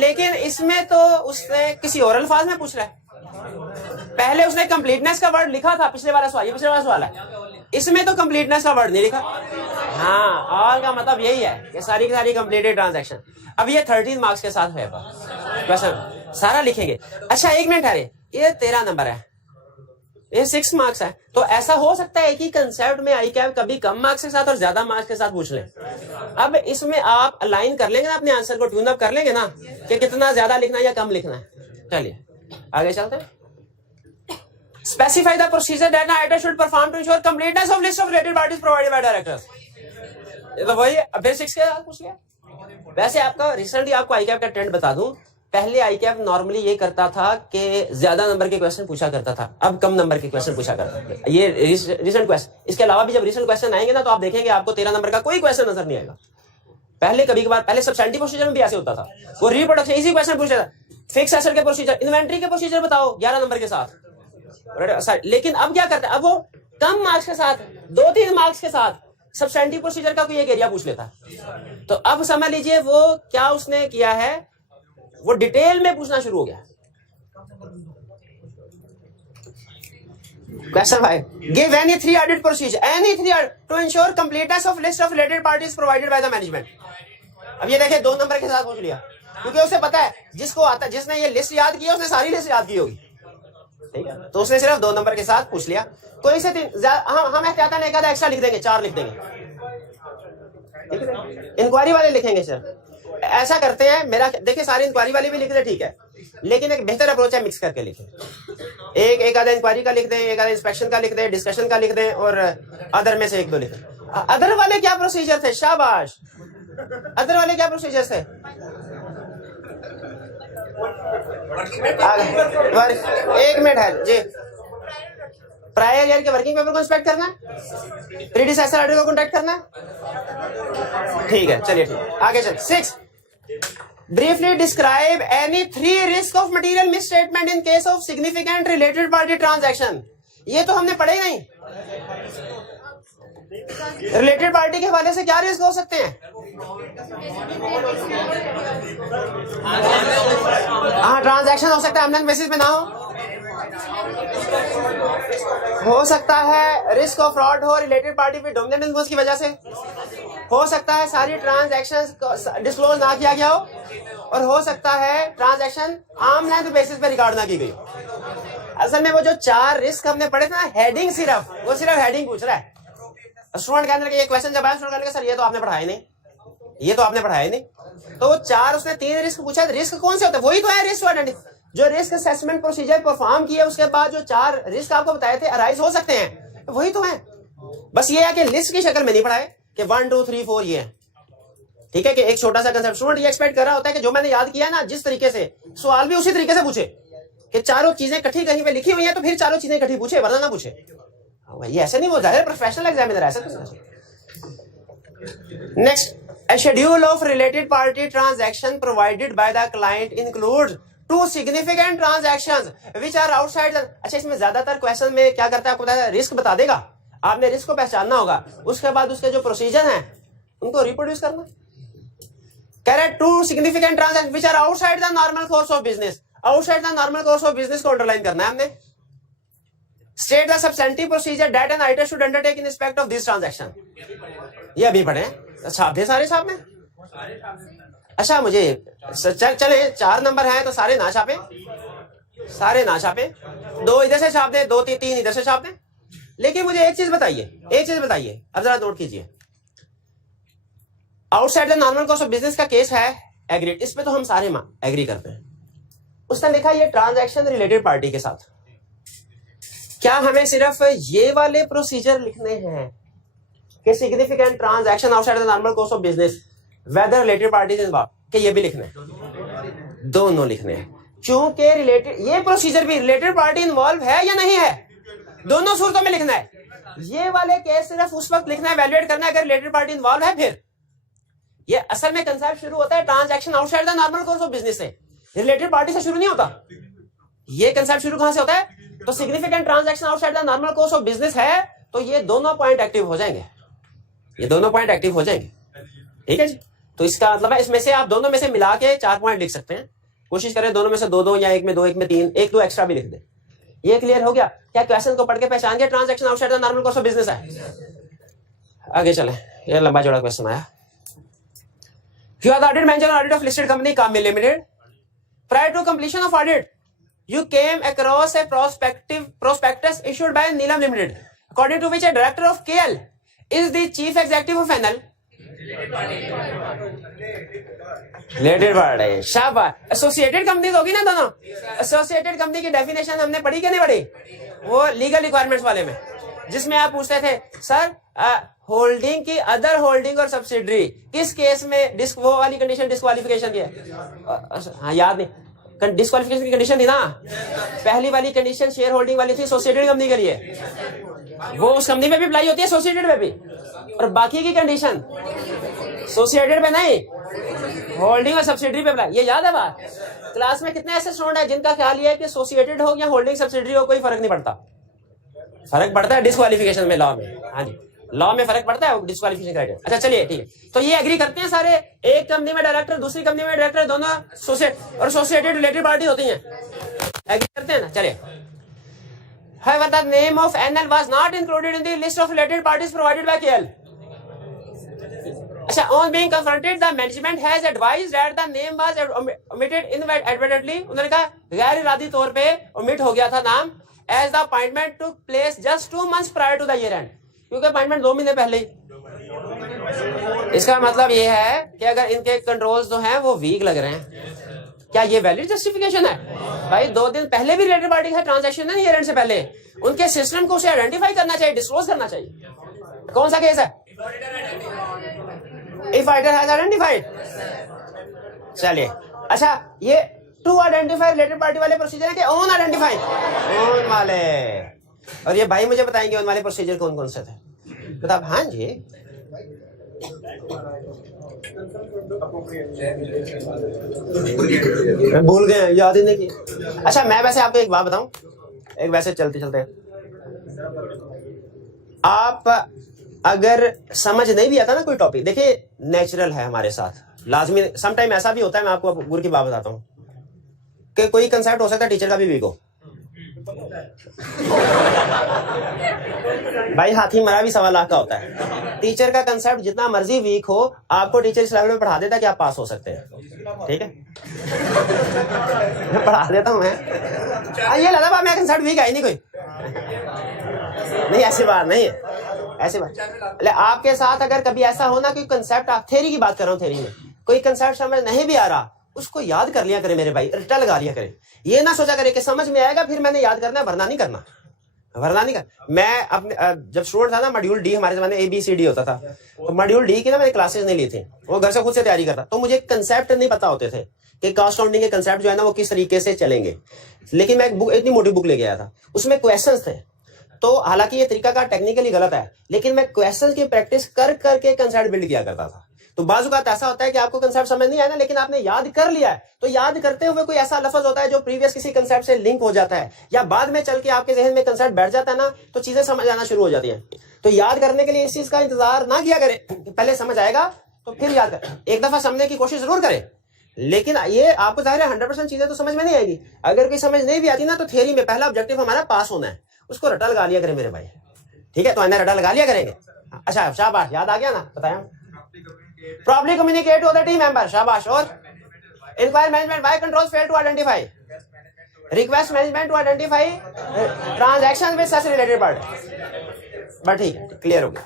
लेकिन इसमें तो उसने किसी और अल्फाज में पूछ रहा है। पहले उसने कंप्लीटनेस का वर्ड लिखा था, पिछले वाला सवाल, ये पिछले वाला सवाल है। इसमें तो कंप्लीटनेस का वर्ड नहीं लिखा। हाँ, ऑल का मतलब यही है कि सारी की सारी कंप्लीटेड ट्रांजैक्शन। अब ये 13 मार्क्स के साथ है क्वेश्चन, सारा लिखेंगे। अच्छा 1 मिनट, अरे ये 13 नंबर है, ये 6 मार्क्स है, तो ऐसा हो सकता है कि कंसेप्ट में आई कैप कभी कम मार्क्स के साथ और ज्यादा मार्क्स के साथ पूछ ले। अब इसमें आप अलाइन कर लेंगे ना, अपने आंसर को ट्यून अप कर लेंगे ना कि कितना ज्यादा लिखना है या कम लिखना है। चलिए आगे चलते हैं। Specify the procedure that an auditor should perform to ensure completeness of list of related parties provided by directors. ये तो वही बेसिक्स के साथ पूछ लिया। वैसे आपका रिसेंटली आपको आई कैप का ट्रेंड बता दूं, पहले आई कैप नॉर्मली ये करता था कि ज्यादा नंबर के क्वेश्चन पूछा करता था, अब कम नंबर के क्वेश्चन पूछा करता है। ये रिसेंट क्वेश्चन, इसके अलावा भी जब रिसेंट क्वेश्चन आएंगे ना तो आप देखेंगे आपको 13 नंबर का कोई क्वेश्चन नजर नहीं आएगा। पहले कभी कभार, पहले सब्सटेंटिव प्रोसीजर में भी ऐसे होता था, वो रिप्रोडक्शन इजी क्वेश्चन पूछता था, फिक्स एसेट के प्रोसीजर, इन्वेंट्री के प्रोसीजर बताओ 11 नंबर के साथ। लेकिन अब क्या करता है, अब वो कम मार्क्स के साथ, 2-3 मार्क्स के साथ सब्सटेंटिव प्रोसीजर का कोई एक एरिया पूछ लेता। तो अब समझ लीजिए वो क्या उसने किया है, वो डिटेल में पूछना शुरू हो गया। Question 5, give any 3 audit procedure to ensure completeness of list of related parties provided by the management. अब ये देखिए 2 नंबर के साथ पूछ लिया, क्योंकि उसे पता है जिसको आता, जिसने ये लिस्ट याद की है उसने सारी लिस्ट याद की होगी, ठीक है, तो उसने सिर्फ 2 नंबर के साथ पूछ लिया। कोई से 3, हम एहतियातन एक आधा एक्स्ट्रा लिख देंगे, 4 लिख देंगे, ठीक है, इंक्वायरी वाले लिखेंगे सर। ऐसा करते हैं, मेरा देखिए सारे इंक्वायरी वाले भी लिख दे, ठीक है, लेकिन एक बेहतर अप्रोच है मिक्स करके लिखें। एक आधा इंक्वायरी का लिख दें, एक आधा इंस्पेक्शन का लिख दें, डिस्कशन का लिख दें, और अदर में से एक दो लिखें। अदर वाले क्या प्रोसीजर थे? शाबाश, अदर वाले क्या प्रोसीजर थे? एक मिनट है जी। प्रायर ईयर के वर्किंग पेपर को इंस्पेक्ट करना है, प्रीडिसेसर ऑर्डर को कॉन्टैक्ट करना है, ठीक है, चलिए ठीक है, आगे चल। 6, briefly describe any 3 risk of material misstatement in case of significant related party transaction. ये तो हमने पढ़े ही नहीं। रिलेटेड पार्टी के हवाले से क्या रिस्क हो सकते हैं? हाँ, ट्रांजैक्शन हो सकता है ऑनलाइन बेसिस पे ना हो सकता है रिस्क ऑफ फ्रॉड हो रिलेटेड पार्टी पे डोमिनेंट इन्फ्लुएंस की वजह से, हो सकता है सारी ट्रांजैक्शंस डिस्क्लोज ना किया गया हो, और हो सकता है ट्रांजैक्शन आर्म लेंथ बेसिस पे रिकॉर्ड ना की गई हो। असल में वो जो 4 रिस्क हमने पढ़े थे ना, हेडिंग वो सिर्फ हेडिंग पूछ रहा है। स्टूडेंट के अंदर ये क्वेश्चन जब आया, स्टूडेंट कहेगा सर ये तो आपने पढ़ाया नहीं, ये तो आपने पढ़ाया नहीं। तो वो 4 उसने 3 रिस्क पूछा, रिस्क कौन से होते हैं? वही तो है रिस्क जो रिस्क असेसमेंट प्रोसीजर परफॉर्म किया, उसके बाद जो 4 रिस्क आपको बताए थे अराइज हो सकते हैं, वही तो है। बस ये है कि लिस्ट की शक्ल में नहीं पढ़ाए कि 1 2 3 4 ये है, ठीक है, कि एक छोटा सा कंसेप्ट। स्टूडेंट ये एक्सपेक्ट कर रहा होता है कि जो मैंने याद किया ना, जिस तरीके से सवाल भी उसी तरीके से पूछे कि चारों चीजें इकट्ठी कहीं पे लिखी हुई है तो फिर चारों चीजें इकट्ठी पूछे, वरना ना पूछे। ये ऐसे नहीं, वो जाहिर प्रोफेशनल एग्जामिनर ऐसा कुछ। Next, a schedule of related party transaction provided by the client includes 2 significant transactions which are outside the। अच्छा, इसमें ज्यादातर क्वेश्चन में क्या करता है आपको बताया, रिस्क बता देगा, आपने रिस्क को पहचानना होगा, उसके बाद उसके जो प्रोसीजर हैं उनको रिप्रोड्यूस करना। कह रहे 2 significant transactions which are outside the normal course of business। outside the normal course of business को अंडरलाइन करना है हमने। State the substantive procedure that an auditor should undertake in respect of this transaction। ये अभी पढ़े, छाप दे सारे छाप में। अच्छा, मुझे चले 4 नंबर हैं तो सारे ना छापे, सारे ना छापे, 2 इधर से छाप दे, 2 3 इधर से छाप दे। लेकिन मुझे एक चीज बताइए, अब जरा नोट कीजिए। Outside the normal course of business का केस है, एग्रीड, इस पे तो हम सारे एग्री करते हैं। उसने लिखा ये ट्रांजैक्शन रिलेटेड पार्टी के साथ। क्या हमें सिर्फ ये वाले प्रोसीजर लिखने हैं कि significant transaction outside the normal course of business whether related parties involve, कि ये भी लिखने हैं? दोनों लिखने हैं, क्योंकि रिलेटेड ये प्रोसीजर भी रिलेटेड पार्टी इन्वॉल्व है या नहीं है, दोनों सूरतों में लिखना है। ये वाले केस सिर्फ उस वक्त लिखना है, वैल्यूएट करना है अगर रिलेटेड पार्टी इन्वॉल्व है। फिर ये असल में कंसेप्ट शुरू होता है transaction outside the normal course of business से, रिलेटेड पार्टी से शुरू नहीं होता। ये कंसेप्ट शुरू कहां से होता है? तो significant transaction outside the normal course of business है तो ये दोनों पॉइंट एक्टिव हो जाएंगे, ये दोनों पॉइंट एक्टिव हो जाएंगे, ठीक है जी। तो इसका मतलब है इसमें से आप दोनों में से मिला के 4 पॉइंट लिख सकते हैं। कोशिश करें दोनों में से 2 या एक में 2, एक में 3, 1 2 एक्स्ट्रा भी लिख दे। ये क्लियर हो गया? क्या क्वेश्चन को पढ़ के पहचान गया transaction outside the normal course of business है? आगे चले, ये लंबा चौड़ा क्वेश्चन आया। You are the audit manager or audit of listed company Kamil Limited. Prior to completion of audit, you came across a prospectus issued by Neelam Limited, according to which a director of KL is the chief executive of NL. Related party, शाबाश। Associated companies होगी ना दोनों। Associated company की definition हमने पढ़ी कि नहीं पढ़ी? वो लीगल रिक्वायरमेंट्स वाले में, जिसमें आप पूछते थे सर होल्डिंग की अदर होल्डिंग और सब्सिडरी किस केस में वो वाली कंडीशन डिस्क्वालिफिकेशन की है? हाँ, याद नहीं, डिस्क्वालिफिकेशन की कंडीशन थी ना, पहली वाली कंडीशन शेयर होल्डिंग वाली थी एसोसिएटेड कंपनी के लिए, वो उस कंपनी में भी अप्लाई होती है, एसोसिएटेड में भी, और बाकी की कंडीशन एसोसिएटेड पे नहीं, होल्डिंग और सब्सिडरी पे अप्लाई। ये याद है बात? क्लास में कितने ऐसे स्टूडेंट है जिनका ख्याल ये है कि एसोसिएटेड हो या होल्डिंग सब्सिडरी हो कोई फर्क नहीं पड़ता? फर्क पड़ता है डिस्क्वालिफिकेशन में, लॉ में। हाँ जी, लॉ में फर्क पड़ता है डिस्क्वालिफिकेशन क्राइटेरिया। अच्छा चलिए ठीक है, तो ये एग्री करते हैं सारे, एक कंपनी में डायरेक्टर दूसरी कंपनी में डायरेक्टर दोनों एसोसिएटेड रिलेटेड पार्टी होती हैं, एग्री करते हैं ना? चलिए, however the name of NL was not included in the list of related parties provided by KL. अच्छा, on being confronted the management has advised that the name was omitted inadvertently। उन्होंने कहा गैर इरादी तौर पे omit हो गया था नाम, as the appointment took place just 2 months prior to the year end, क्योंकि अपॉइंटमेंट 2 महीने पहले ही इसका मतलब ये है कि अगर इनके कंट्रोल्स जो हैं वो वीक लग रहे हैं, क्या ये वैलिड जस्टिफिकेशन है? भाई 2 दिन पहले भी रिलेटेड पार्टी का ट्रांजैक्शन है, ईयर एंड से पहले उनके सिस्टम को उसे आइडेंटिफाई करना चाहिए, डिस्क्लोज करना चाहिए। कौन सा केस है? If आइडर has identified. चलिए, अच्छा ये टू आइडेंटिफाई रिलेटेड पार्टी वाले प्रोसीजर है कि ओन आइडेंटिफाई? ओन वाले। और ये भाई मुझे बताएंगे ओन वाले प्रोसीजर कौन कौन से थे? बताओ। हाँ जी, भूल गए, याद ही नहीं की। अच्छा मैं वैसे आपको एक बात बताऊं, एक वैसे चलते चलते आप अगर समझ नहीं भी आता ना कोई टॉपिक, देखिए नेचुरल है हमारे साथ, लाजमी सम टाइम ऐसा भी होता है, मैं आपको गुरु की बात बताता हूँ कि कोई कंसेप्ट हो सकता है टीचर का भी वीक हो। भाई हाथी मरा भी 1.25 लाख का होता है। टीचर का कंसेप्ट जितना मर्जी वीक हो, आपको टीचर इस लेवल में पढ़ा देता है कि आप पास हो सकते हैं। ठीक है, पढ़ा देता हूं मैं। ये लगा मैं कंसेप्ट वीक है नहीं कोई, नहीं ऐसी बात नहीं है, ऐसी बात। आपके साथ अगर कभी ऐसा हो ना, कोई कंसेप्ट, आप थ्योरी की बात कर रहा हूँ, थ्योरी में कोई कंसेप्ट समझ नहीं भी आ रहा, उसको याद कर लिया करे मेरे भाई, रट्टा लगा लिया करे। ये ना सोचा करे कि समझ में आएगा फिर मैंने याद करना है, वरना नहीं करना, वरना नहीं करना। मैं अपने जब स्टूडेंट था ना, मॉड्यूल डी हमारे जमाने ABCD होता था, तो मॉड्यूल डी की ना मैंने क्लासेस नहीं ली थी, वो घर से खुद से तैयारी करता, तो मुझे कंसेप्ट नहीं पता होते थे कि कॉस्ट काउंटिंग के कंसेप्ट जो है ना वो किस तरीके से चलेंगे। लेकिन मैं एक बुक, इतनी मोटी बुक लेके आया था, उसमें क्वेश्चंस थे। तो हालांकि ये तरीका का टेक्निकली गलत है, लेकिन मैं क्वेश्चंस की प्रैक्टिस कर करके कंसेप्ट बिल्ड किया करता था। तो बाजू का ऐसा होता है कि आपको कंसेप्ट समझ नहीं आया ना, लेकिन आपने याद कर लिया है, तो याद करते हुए कोई ऐसा लफ्ज होता है जो प्रीवियस किसी कंसेप्ट से लिंक हो जाता है, या बाद में चल के आपके जहन में कंसेप्ट बैठ जाता है ना, तो चीजें समझ आना शुरू हो जाती हैं। तो याद करने के लिए इस चीज का इंतजार ना किया करें, पहले समझ आएगा तो फिर याद करें। एक दफा समझने की कोशिश जरूर करें, लेकिन ये आपको जाहिर है 100% चीजें तो समझ में नहीं आएगी। अगर कोई समझ नहीं भी आती ना, तो थियरी में पहला ऑब्जेक्टिव हमारा पास होना है, उसको रटा लगा लिया करें मेरे भाई। ठीक है, तो रटा लगा लिया करेंगे। अच्छा शाबाश, याद आ गया ना, बताया। Properly communicate to other team member, शाबाश। और inquire management why controls fail to identify, request management to identify transactions with such related party। But ठीक है, क्लियर हो गया।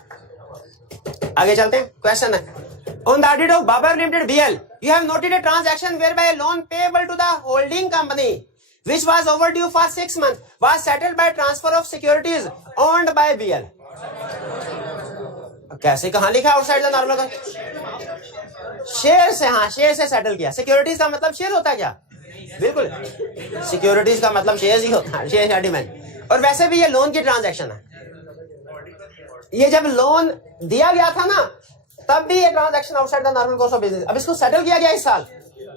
आगे चलते हैं। क्वेश्चन है, on the audit of Babar Limited BL, you have noted a transaction whereby a loan payable to the holding company which was overdue for 6 months was settled by transfer of securities owned by BL। कैसे, कहां लिखा? Outside the normal, share से। हाँ, share से settle किया। Securities का मतलब share होता है क्या? बिल्कुल, सिक्योरिटीज का मतलब शेयर ही होता है, शेयर सेटलमेंट। और वैसे भी ये लोन की ट्रांजैक्शन है। ये जब लोन दिया गया था ना, तब भी ये transaction outside the normal course of business. अब इसको सेटल किया गया इस साल,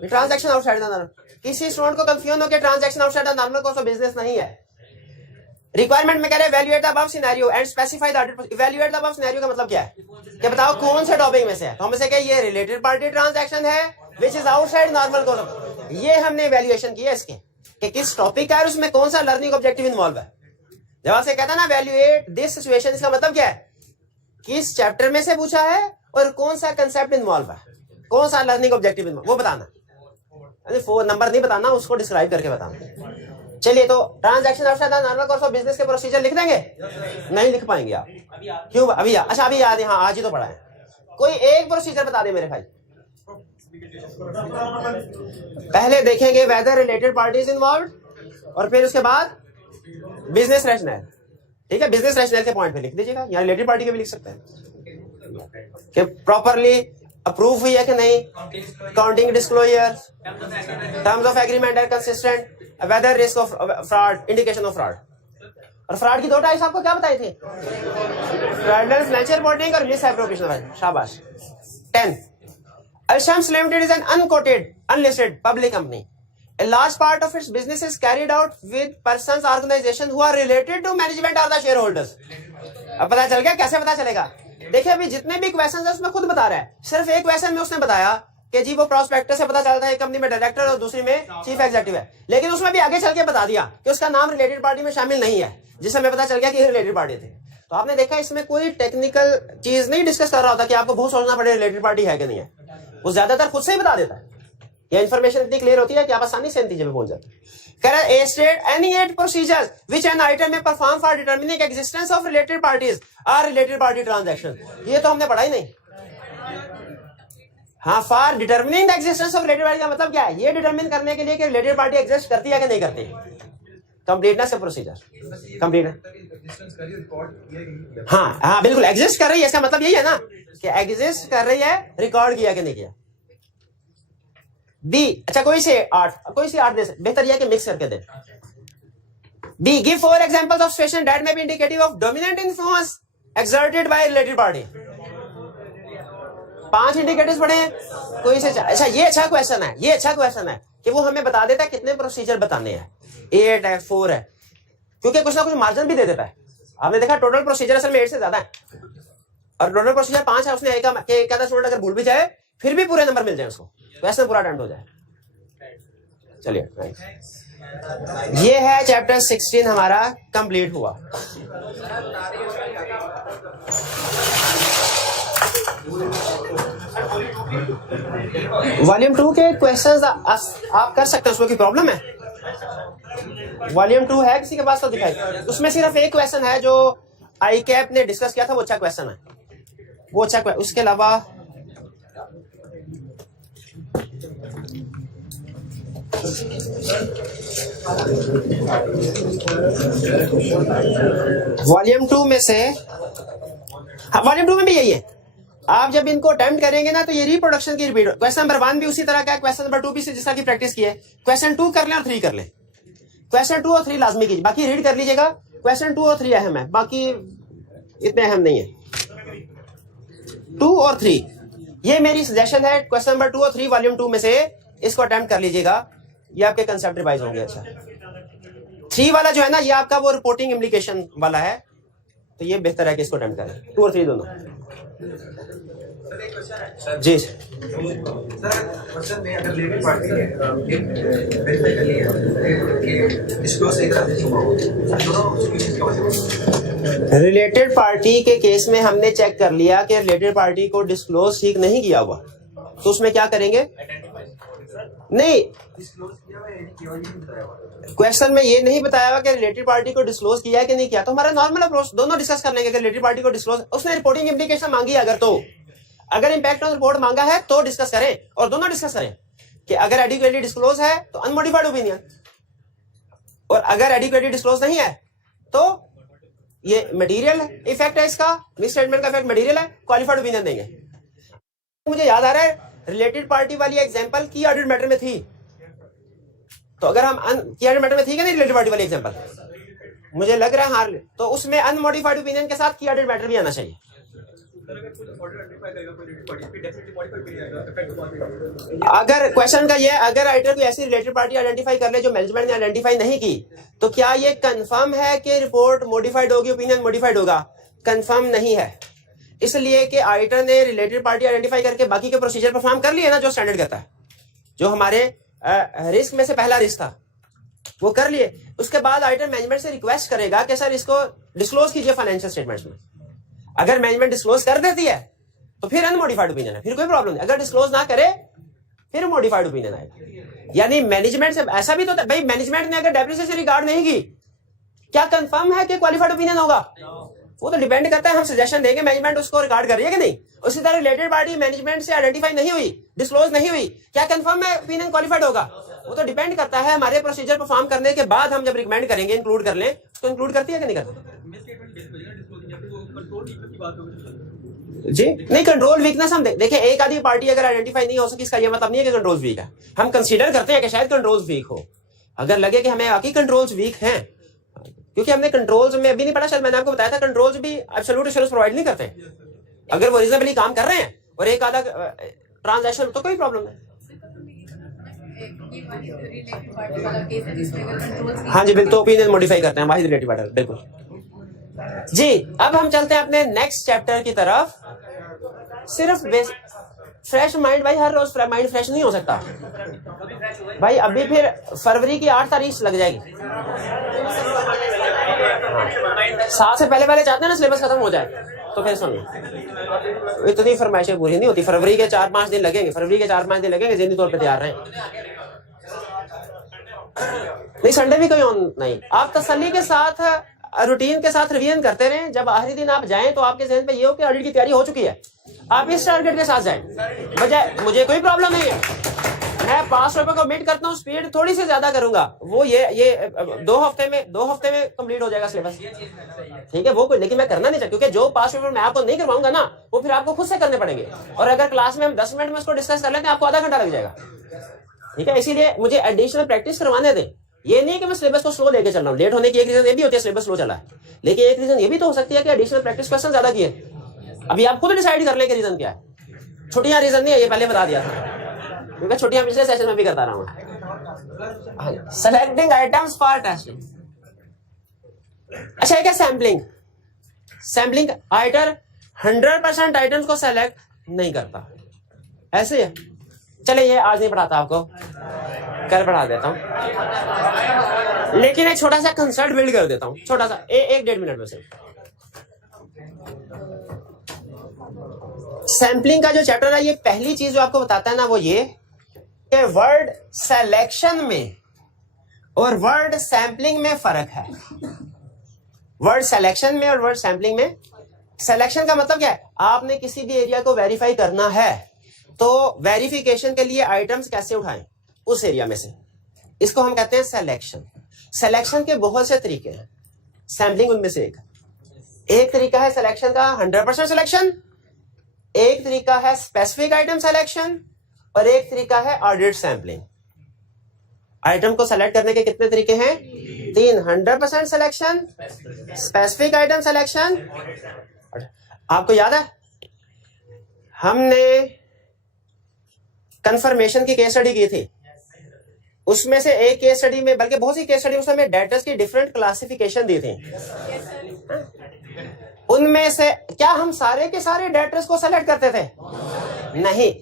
ट्रांजैक्शन आउटसाइड द नॉर्मल। किसी स्टूडेंट को कंफ्यूजन हो कि transaction outside the normal course of business नहीं है। रिक्वायरमेंट में कह रहे हैं evaluate the above scenario and specify the audit. Evaluate the above scenario का मतलब क्या है कि बताओ कौन से टॉपिक में से है। तो हम से कहे ये रिलेटेड पार्टी ट्रांजैक्शन है which is outside normal course. ये हमने इवैल्यूएशन की है इसके कि किस टॉपिक का है, उसमें कौन सा लर्निंग ऑब्जेक्टिव इन्वॉल्व है। जब आपसे कहता है ना इवैल्यूएट दिस सिचुएशन, इसका मतलब क्या है, किस चैप्टर में से पूछा है और कौन सा कंसेप्ट इन्वॉल्व है, कौन सा लर्निंग ऑब्जेक्टिव इन्वॉल्व, वो बताना। अरे 4 नंबर नहीं बताना, उसको डिस्क्राइब करके बताना। चलिए, तो transaction outside the normal course of business के प्रोसीजर लिख देंगे? नहीं लिख पाएंगे आप। क्यों? अभी अच्छा अभी याद है, हाँ आज ही तो पढ़ा है। कोई एक प्रोसीजर बता दे मेरे भाई। पहले देखेंगे वेदर रिलेटेड पार्टीज इन्वॉल्व, और फिर उसके बाद बिजनेस रैशनल। ठीक है, बिजनेस रैशनल के पॉइंट पे लिख दीजिएगा, यहाँ रिलेटेड पार्टी के भी लिख सकते हैं कि प्रॉपरली अप्रूव हुई है कि नहीं, counting disclosure, terms of agreement are consistent, whether risk of fraud, indication of fraud. और फ्रॉड की 2 टाइप्स आपको क्या बताई थी? फ्रॉडलेंट फाइनेंशियल रिपोर्टिंग और मिसएप्रोप्रिएशन। शाबाश। 10 Alshams Limited is an unquoted, unlisted public company. A large part of its business is carried out with persons, organizations who are related to management or the shareholders. अब पता चल गया? कैसे पता चलेगा? देखिए अभी जितने भी क्वेश्चन है उसमें खुद बता रहा है। सिर्फ एक क्वेश्चन में उसने बताया कि जी वो प्रॉस्पेक्टस से पता चलता है कंपनी में डायरेक्टर और दूसरी में चीफ एग्जीक्यूटिव है, लेकिन उसमें भी आगे चल के बता दिया कि उसका नाम रिलेटेड पार्टी में शामिल नहीं है, जिससे हमें पता चल गया कि रिलेटेड पार्टी थी। तो आपने देखा इसमें कोई टेक्निकल चीज नहीं डिस्कस कर रहा होता कि आपको बहुत सोचना पड़े रिलेटेड पार्टी है कि नहीं है, वो ज्यादातर खुद से ही बता देता है। यह इन्फॉर्मेशन इतनी क्लियर होती है कि आप आसानी से नतीजे पे पहुंच जाते हैं। Any 8 procedures which an item may perform for determining existence of related parties or related party transactions। ये तो हमने पढ़ा ही नहीं, हाँ, for determining the existence of related party का मतलब क्या है? ये डिटरमिन करने के लिए कि रिलेटेड पार्टी एग्जिस्ट करती है कि नहीं करती। कंप्लीटनेस का प्रोसीजर कंप्लीट है। हाँ हाँ बिल्कुल, एग्जिस्ट कर रही है, इसका मतलब यही है ना कि एग्जिस्ट कर रही है, रिकॉर्ड किया कि नहीं किया। बी, अच्छा कोई से आठ दे, बेहतर यह कि मिक्स करके दे। B, give 4 examples of situation that may be indicative of dominant influence exerted by related party. 5 indicators पढ़े हैं, कोई से। अच्छा ये अच्छा क्वेश्चन है, कि वो हमें बता देता है कितने प्रोसीजर बताने हैं, 8 है 4 है, क्योंकि कुछ ना कुछ मार्जिन भी दे देता है। आपने देखा टोटल प्रोसीजर असल में 8 से ज्यादा है, और टोटल प्रोसीजर 5 है। उसने एक आधा स्टूडेंट अगर भूल भी जाए फिर भी पूरे नंबर मिल जाए उसको, वैसे पूरा अटेम्प्ट हो जाए। चलिए, ये है चैप्टर 16 हमारा कंप्लीट हुआ। वॉल्यूम 2 के क्वेश्चंस आप कर सकते हैं, उसमें कोई प्रॉब्लम है? वॉल्यूम 2 है किसी के पास तो दिखाई। उसमें सिर्फ एक क्वेश्चन है जो आई कैप ने डिस्कस किया था, वो अच्छा क्वेश्चन है, वो अच्छा क्वेश्चन। उसके अलावा वॉल्यूम 2 में से, हाँ वॉल्यूम 2 में भी यही है। आप जब इनको अटेम्प्ट करेंगे ना तो ये रिप्रोडक्शन की रिपीट। क्वेश्चन नंबर 1 भी उसी तरह का है, क्वेश्चन नंबर 2 भी जिस तरह की प्रैक्टिस की है। क्वेश्चन 2 कर लें और 3 कर लें। क्वेश्चन 2 और 3 लाजमी कीजिए, बाकी रीड कर लीजिएगा। क्वेश्चन 2 और 3 अहम है, बाकी इतने अहम नहीं है। 2 और 3 ये मेरी सजेशन है। क्वेश्चन नंबर 2 और 3 वॉल्यूम 2 में से इसको अटेम्प्ट कर लीजिएगा, ये आपके कंसेप्ट रिवाइज होंगे। अच्छा 3 वाला जो है ना, ये आपका वो रिपोर्टिंग इम्प्लीकेशन वाला है, तो ये बेहतर है कि इसको अटेम्प्ट करें, 2 और 3 दोनों। जी रिलेटेड पार्टी के केस में हमने चेक कर लिया कि रिलेटेड पार्टी को डिस्क्लोज ठीक नहीं किया हुआ, तो उसमें क्या करेंगे? नहीं, क्वेश्चन में ये नहीं बताया हुआ कि रिलेटेड पार्टी को डिस्क्लोज किया है कि नहीं किया, तो हमारा नॉर्मल अप्रोच दोनों डिस्कस कर लेंगे कि रिलेटेड पार्टी को डिस्क्लोज, उसने रिपोर्टिंग इम्प्लीकेशन मांगी अगर, तो अगर इंपैक्ट ऑन रिपोर्ट मांगा है तो डिस्कस करें, और दोनों डिस्कस करें कि अगर एडिक्वेटली डिस्क्लोज है तो अनमोडिफाइड ओपिनियन, और अगर एडिक्वेटली डिस्क्लोज नहीं है तो ये मटेरियल इफेक्ट है, इसका मिस स्टेटमेंट का इफेक्ट मटेरियल है, क्वालिफाइड ओपिनियन देंगे। मुझे याद आ रहा है रिलेटेड पार्टी वाली एग्जांपल की ऑडिट मैटर में थी, तो अगर हम की ऑडिट मैटर में थी कि नहीं रिलेटेड पार्टी वाली एग्जांपल, मुझे लग रहा है हाँ, तो उसमें अनमोडिफाइड ओपिनियन के साथ की ऑडिट मैटर भी आना चाहिए। अगर क्वेश्चन का ये, अगर राइटर कोई ऐसी रिलेटेड पार्टी आइडेंटिफाई कर ले जो मैनेजमेंट ने आइडेंटिफाई नहीं की, तो क्या ये कंफर्म है कि रिपोर्ट मॉडिफाइड होगी, ओपिनियन मॉडिफाइड होगा? कंफर्म नहीं है, इसलिए कि ऑडिटर ने रिलेटेड पार्टी आइडेंटिफाई करके बाकी के प्रोसीजर परफॉर्म कर लिए ना, जो स्टैंडर्ड करता है, जो हमारे रिस्क में से पहला रिस्क था वो कर लिए। उसके बाद ऑडिटर मैनेजमेंट से रिक्वेस्ट करेगा कि सर इसको डिस्क्लोज कीजिए फाइनेंशियल स्टेटमेंट्स में। अगर मैनेजमेंट डिस्क्लोज कर देती है तो फिर अनमोडिफाइड ओपिनियन है, फिर कोई प्रॉब्लम नहीं। अगर डिस्क्लोज ना करे फिर मॉडिफाइड ओपिनियन आएगा। यानी मैनेजमेंट से ऐसा भी तो भाई, मैनेजमेंट ने अगर डेप्रिसिएशन रिगार्ड नहीं की, क्या कंफर्म है कि क्वालिफाइड ओपिनियन होगा? वो तो डिपेंड करता है, हम सजेशन देंगे, मैनेजमेंट उसको रिगार्ड कर रही है कि नहीं। उसी तरह रिलेटेड पार्टी मैनेजमेंट से आइडेंटिफाई नहीं हुई, डिस्क्लोज नहीं हुई, क्या कंफर्म है ओपिनियन क्वालिफाइड होगा? वो तो डिपेंड करता है हमारे प्रोसीजर परफॉर्म करने के बाद हम जब रिकमेंड करेंगे इंक्लूड कर लें, उसको इंक्लूड करती है कि नहीं करती? जी नहीं, कंट्रोल वीकनेस हम देखिए, एक आधी पार्टी अगर आइडेंटिफाई नहीं हो सकी, इसका ये मतलब नहीं है कि कंट्रोल्स वीक है। हम कंसीडर करते हैं कि शायद कंट्रोल्स वीक हो, अगर लगे कि हमें वाकई कंट्रोल्स वीक हैं, क्योंकि हमने कंट्रोल्स में अभी नहीं पढ़ा, शायद मैंने आपको बताया था, कंट्रोल्स भी एब्सोल्यूट एश्योरेंस प्रोवाइड नहीं करते। अगर वो रीजनेबली काम कर रहे हैं और एक आधा ट्रांजैक्शन, तो कोई प्रॉब्लम नहीं। हाँ जी बिल्कुल, तो ओपिनियन मॉडिफाई करते हैं वाहिद रिलेटेड पार्टी, बिल्कुल जी। अब हम चलते हैं अपने नेक्स्ट चैप्टर की तरफ। सिर्फ फ्रेश माइंड, भाई हर रोज माइंड फ्रेश नहीं हो सकता भाई। अभी फिर फरवरी की 8 तारीख लग जाएगी, 7 से पहले चाहते हैं ना सिलेबस खत्म हो जाए, तो फिर सुन, इतनी फरमाइशें पूरी नहीं होती। फरवरी के 4-5 दिन लगेंगे, ज़हनी तौर पे तैयार रहें। नहीं संडे भी कोई ऑन नहीं, आप तसल्ली के साथ रूटीन के साथ रिवीजन करते रहें। जब आखिरी दिन आप जाएं तो आपके जहन पे ये हो कि ऑडिट की तैयारी हो चुकी है, आप इस टारगेट के साथ जाएं। बजाय मुझे कोई प्रॉब्लम नहीं है, मैं 500 रुपए को मीट करता हूँ, स्पीड थोड़ी सी ज्यादा करूंगा, वो ये 2 हफ्ते में कंप्लीट हो जाएगा सिलेबस, ठीक है वो कोई, लेकिन मैं करना नहीं चाहता, क्योंकि जो 500 रुपए मैं आपको नहीं करवाऊंगा ना, वो फिर आपको खुद से करने पड़ेंगे। और अगर क्लास में हम 10 मिनट में उसको डिस्कस कर लेते हैं, आपको आधा घंटा लग जाएगा, ठीक है। इसीलिए मुझे एडिशनल प्रैक्टिस करवाने दें। ये नहीं कि मैं सिलेबस को स्लो लेके चल रहा हूँ। लेट होने की एक रीजन ये भी होती है सिलेबस स्लो चला है, लेकिन एक रीजन ये भी तो हो सकती है कि एडिशनल प्रैक्टिस क्वेश्चन ज्यादा किए। अभी आप खुद डिसाइड कर ले कि रीजन क्या है। छुट्टियां रीजन नहीं है, ये पहले बता दिया था, क्योंकि छुट्टियां पिछले सेशन में भी करता रहा हूँ। Selecting items for testing. अच्छा क्या सैम्पलिंग आइटर 100% आइटम्स को सेलेक्ट नहीं करता, ऐसे है। चले ये आज नहीं पढ़ाता आपको, कल पढ़ा देता हूं, लेकिन एक छोटा सा कंसेप्ट बिल्ड कर देता हूं, छोटा सा 1-1.5 मिनट में से। सैम्पलिंग का जो चैप्टर है, ये पहली चीज जो आपको बताता है ना, वो ये कि वर्ड सिलेक्शन में और वर्ड सैम्पलिंग में फर्क है। वर्ड सिलेक्शन में और वर्ड सैम्पलिंग में, सिलेक्शन का मतलब क्या है, आपने किसी भी एरिया को वेरीफाई करना है तो वेरिफिकेशन के लिए आइटम्स कैसे उठाएं उस एरिया में से, इसको हम कहते हैं सिलेक्शन। सिलेक्शन के बहुत से तरीके हैं, सैम्पलिंग उनमें से एक तरीका है सिलेक्शन का 100% सिलेक्शन, एक तरीका है स्पेसिफिक आइटम सिलेक्शन, और एक तरीका है ऑडिट सैम्पलिंग। आइटम को सेलेक्ट करने के कितने तरीके हैं? 3, 100% सिलेक्शन, स्पेसिफिक आइटम सिलेक्शन। आपको याद है हमने कंफर्मेशन की केस स्टडी की थी, उसमें से एक केस स्टडी में, बल्कि बहुत सी केस स्टडी उसमें डेटर्स की डिफरेंट क्लासिफिकेशन दी थी। उनमें से क्या हम सारे के सारे डेटर्स को सेलेक्ट करते थे? नहीं,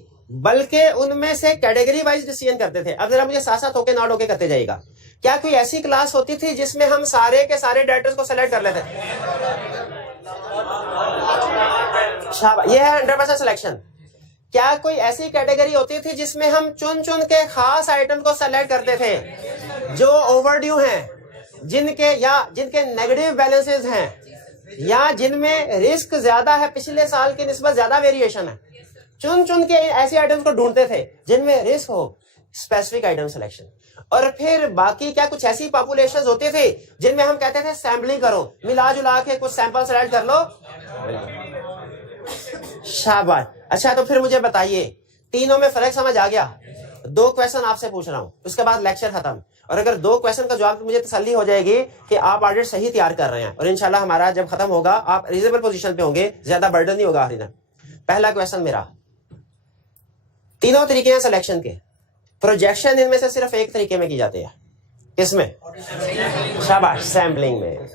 बल्कि उनमें से कैटेगरी वाइज डिसीजन करते थे। अब जरा मुझे साथ साथ होके नॉट होके करते जाइएगा। क्या कोई ऐसी क्लास होती थी जिसमें हम सारे के सारे डेटर्स को सेलेक्ट कर लेते? शाबाश, ये है 100% सिलेक्शन। क्या कोई ऐसी कैटेगरी होती थी जिसमें हम चुन चुन के खास आइटम को सेलेक्ट करते थे जो ओवरड्यू हैं, जिनके नेगेटिव बैलेंसेस हैं, या जिनमें रिस्क ज्यादा है, पिछले साल की निस्बत ज्यादा वेरिएशन है, चुन चुन के ऐसे आइटम्स को ढूंढते थे जिनमें रिस्क हो, स्पेसिफिक आइटम सिलेक्शन। और फिर बाकी क्या कुछ ऐसी पॉपुलेशंस होती थी जिनमें हम कहते थे सैम्पलिंग करो, मिला जुला के कुछ सैंपल सेलेक्ट कर लो। शाबाश। अच्छा तो फिर मुझे बताइए, तीनों में फर्क समझ आ गया? 2 क्वेश्चन आपसे पूछ रहा हूं, उसके बाद लेक्चर खत्म। और अगर 2 क्वेश्चन का जवाब मुझे तसल्ली हो जाएगी कि आप ऑडिट सही तैयार कर रहे हैं, और इंशाल्लाह हमारा जब खत्म होगा आप रीजनेबल पोजीशन पे होंगे, ज्यादा बर्डन नहीं होगा आखिरी दिन। पहला क्वेश्चन मेरा, तीनों तरीके हैं सिलेक्शन के, प्रोजेक्शन इनमें से सिर्फ एक तरीके में की जाती है, किसमें? शाबाश, सैम्पलिंग में।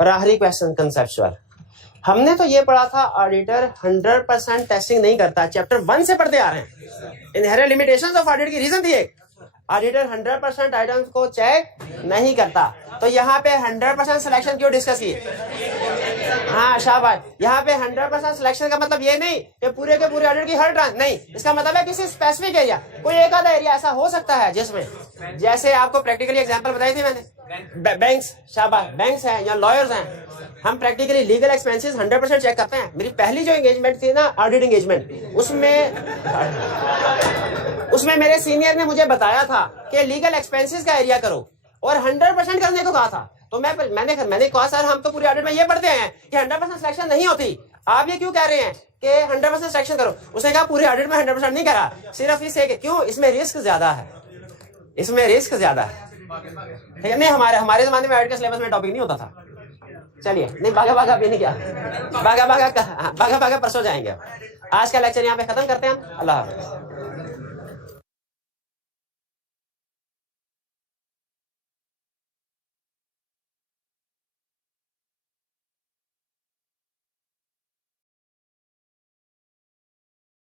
और आखिरी क्वेश्चन कंसेप्चुअल। हमने तो ये पढ़ा था ऑडिटर 100% टेस्टिंग नहीं करता, चैप्टर 1 से पढ़ते आ रहे हैं। इनहेरेंट लिमिटेशंस ऑफ ऑडिट की रीजन थी एक, ऑडिटर 100% आइटम्स को चेक नहीं करता। तो यहाँ पे 100% सिलेक्शन क्यों डिस्कस की? हाँ शाबाश। यहाँ पे 100% सिलेक्शन का मतलब ये नहीं कि पूरे के पूरे ऑडिट की हर ट्रांस नहीं, इसका मतलब है किसी स्पेसिफिक एरिया, कोई एक आधा एरिया ऐसा हो सकता है जिसमें, जैसे आपको प्रैक्टिकली एग्जांपल बताई थी मैंने, बैंक्स, शाबाश, बैंक्स हैं या लॉयर्स हैं, हम प्रैक्टिकली लीगल एक्सपेंसेस 100% चेक करते हैं। मेरी पहली जो एंगेजमेंट थी ना, ऑडिट एंगेजमेंट, उसमें मेरे सीनियर ने मुझे बताया था कि लीगल एक्सपेंसेस का एरिया करो, और 100% करने को कहा था। तो मैंने कहा सर हम तो पूरे ऑडिट में ये पढ़ते हैं कि 100% सिलेक्शन नहीं होती, आप ये क्यों कह रहे हैं कि 100% सिलेक्शन करो? उसने कहा पूरे ऑडिट में 100% नहीं करा, सिर्फ इससे क्यों, इसमें रिस्क ज्यादा है, इसमें रिस्क ज्यादा है। ठीक है, नहीं हमारे जमाने में ऑडिट के सिलेबस में टॉपिक नहीं होता था। चलिए, नहीं भागा अभी नहीं किया, भागा परसों जाएंगे। आज का लेक्चर यहाँ पे खत्म करते हैं हम। अल्लाह हाफ़िज़।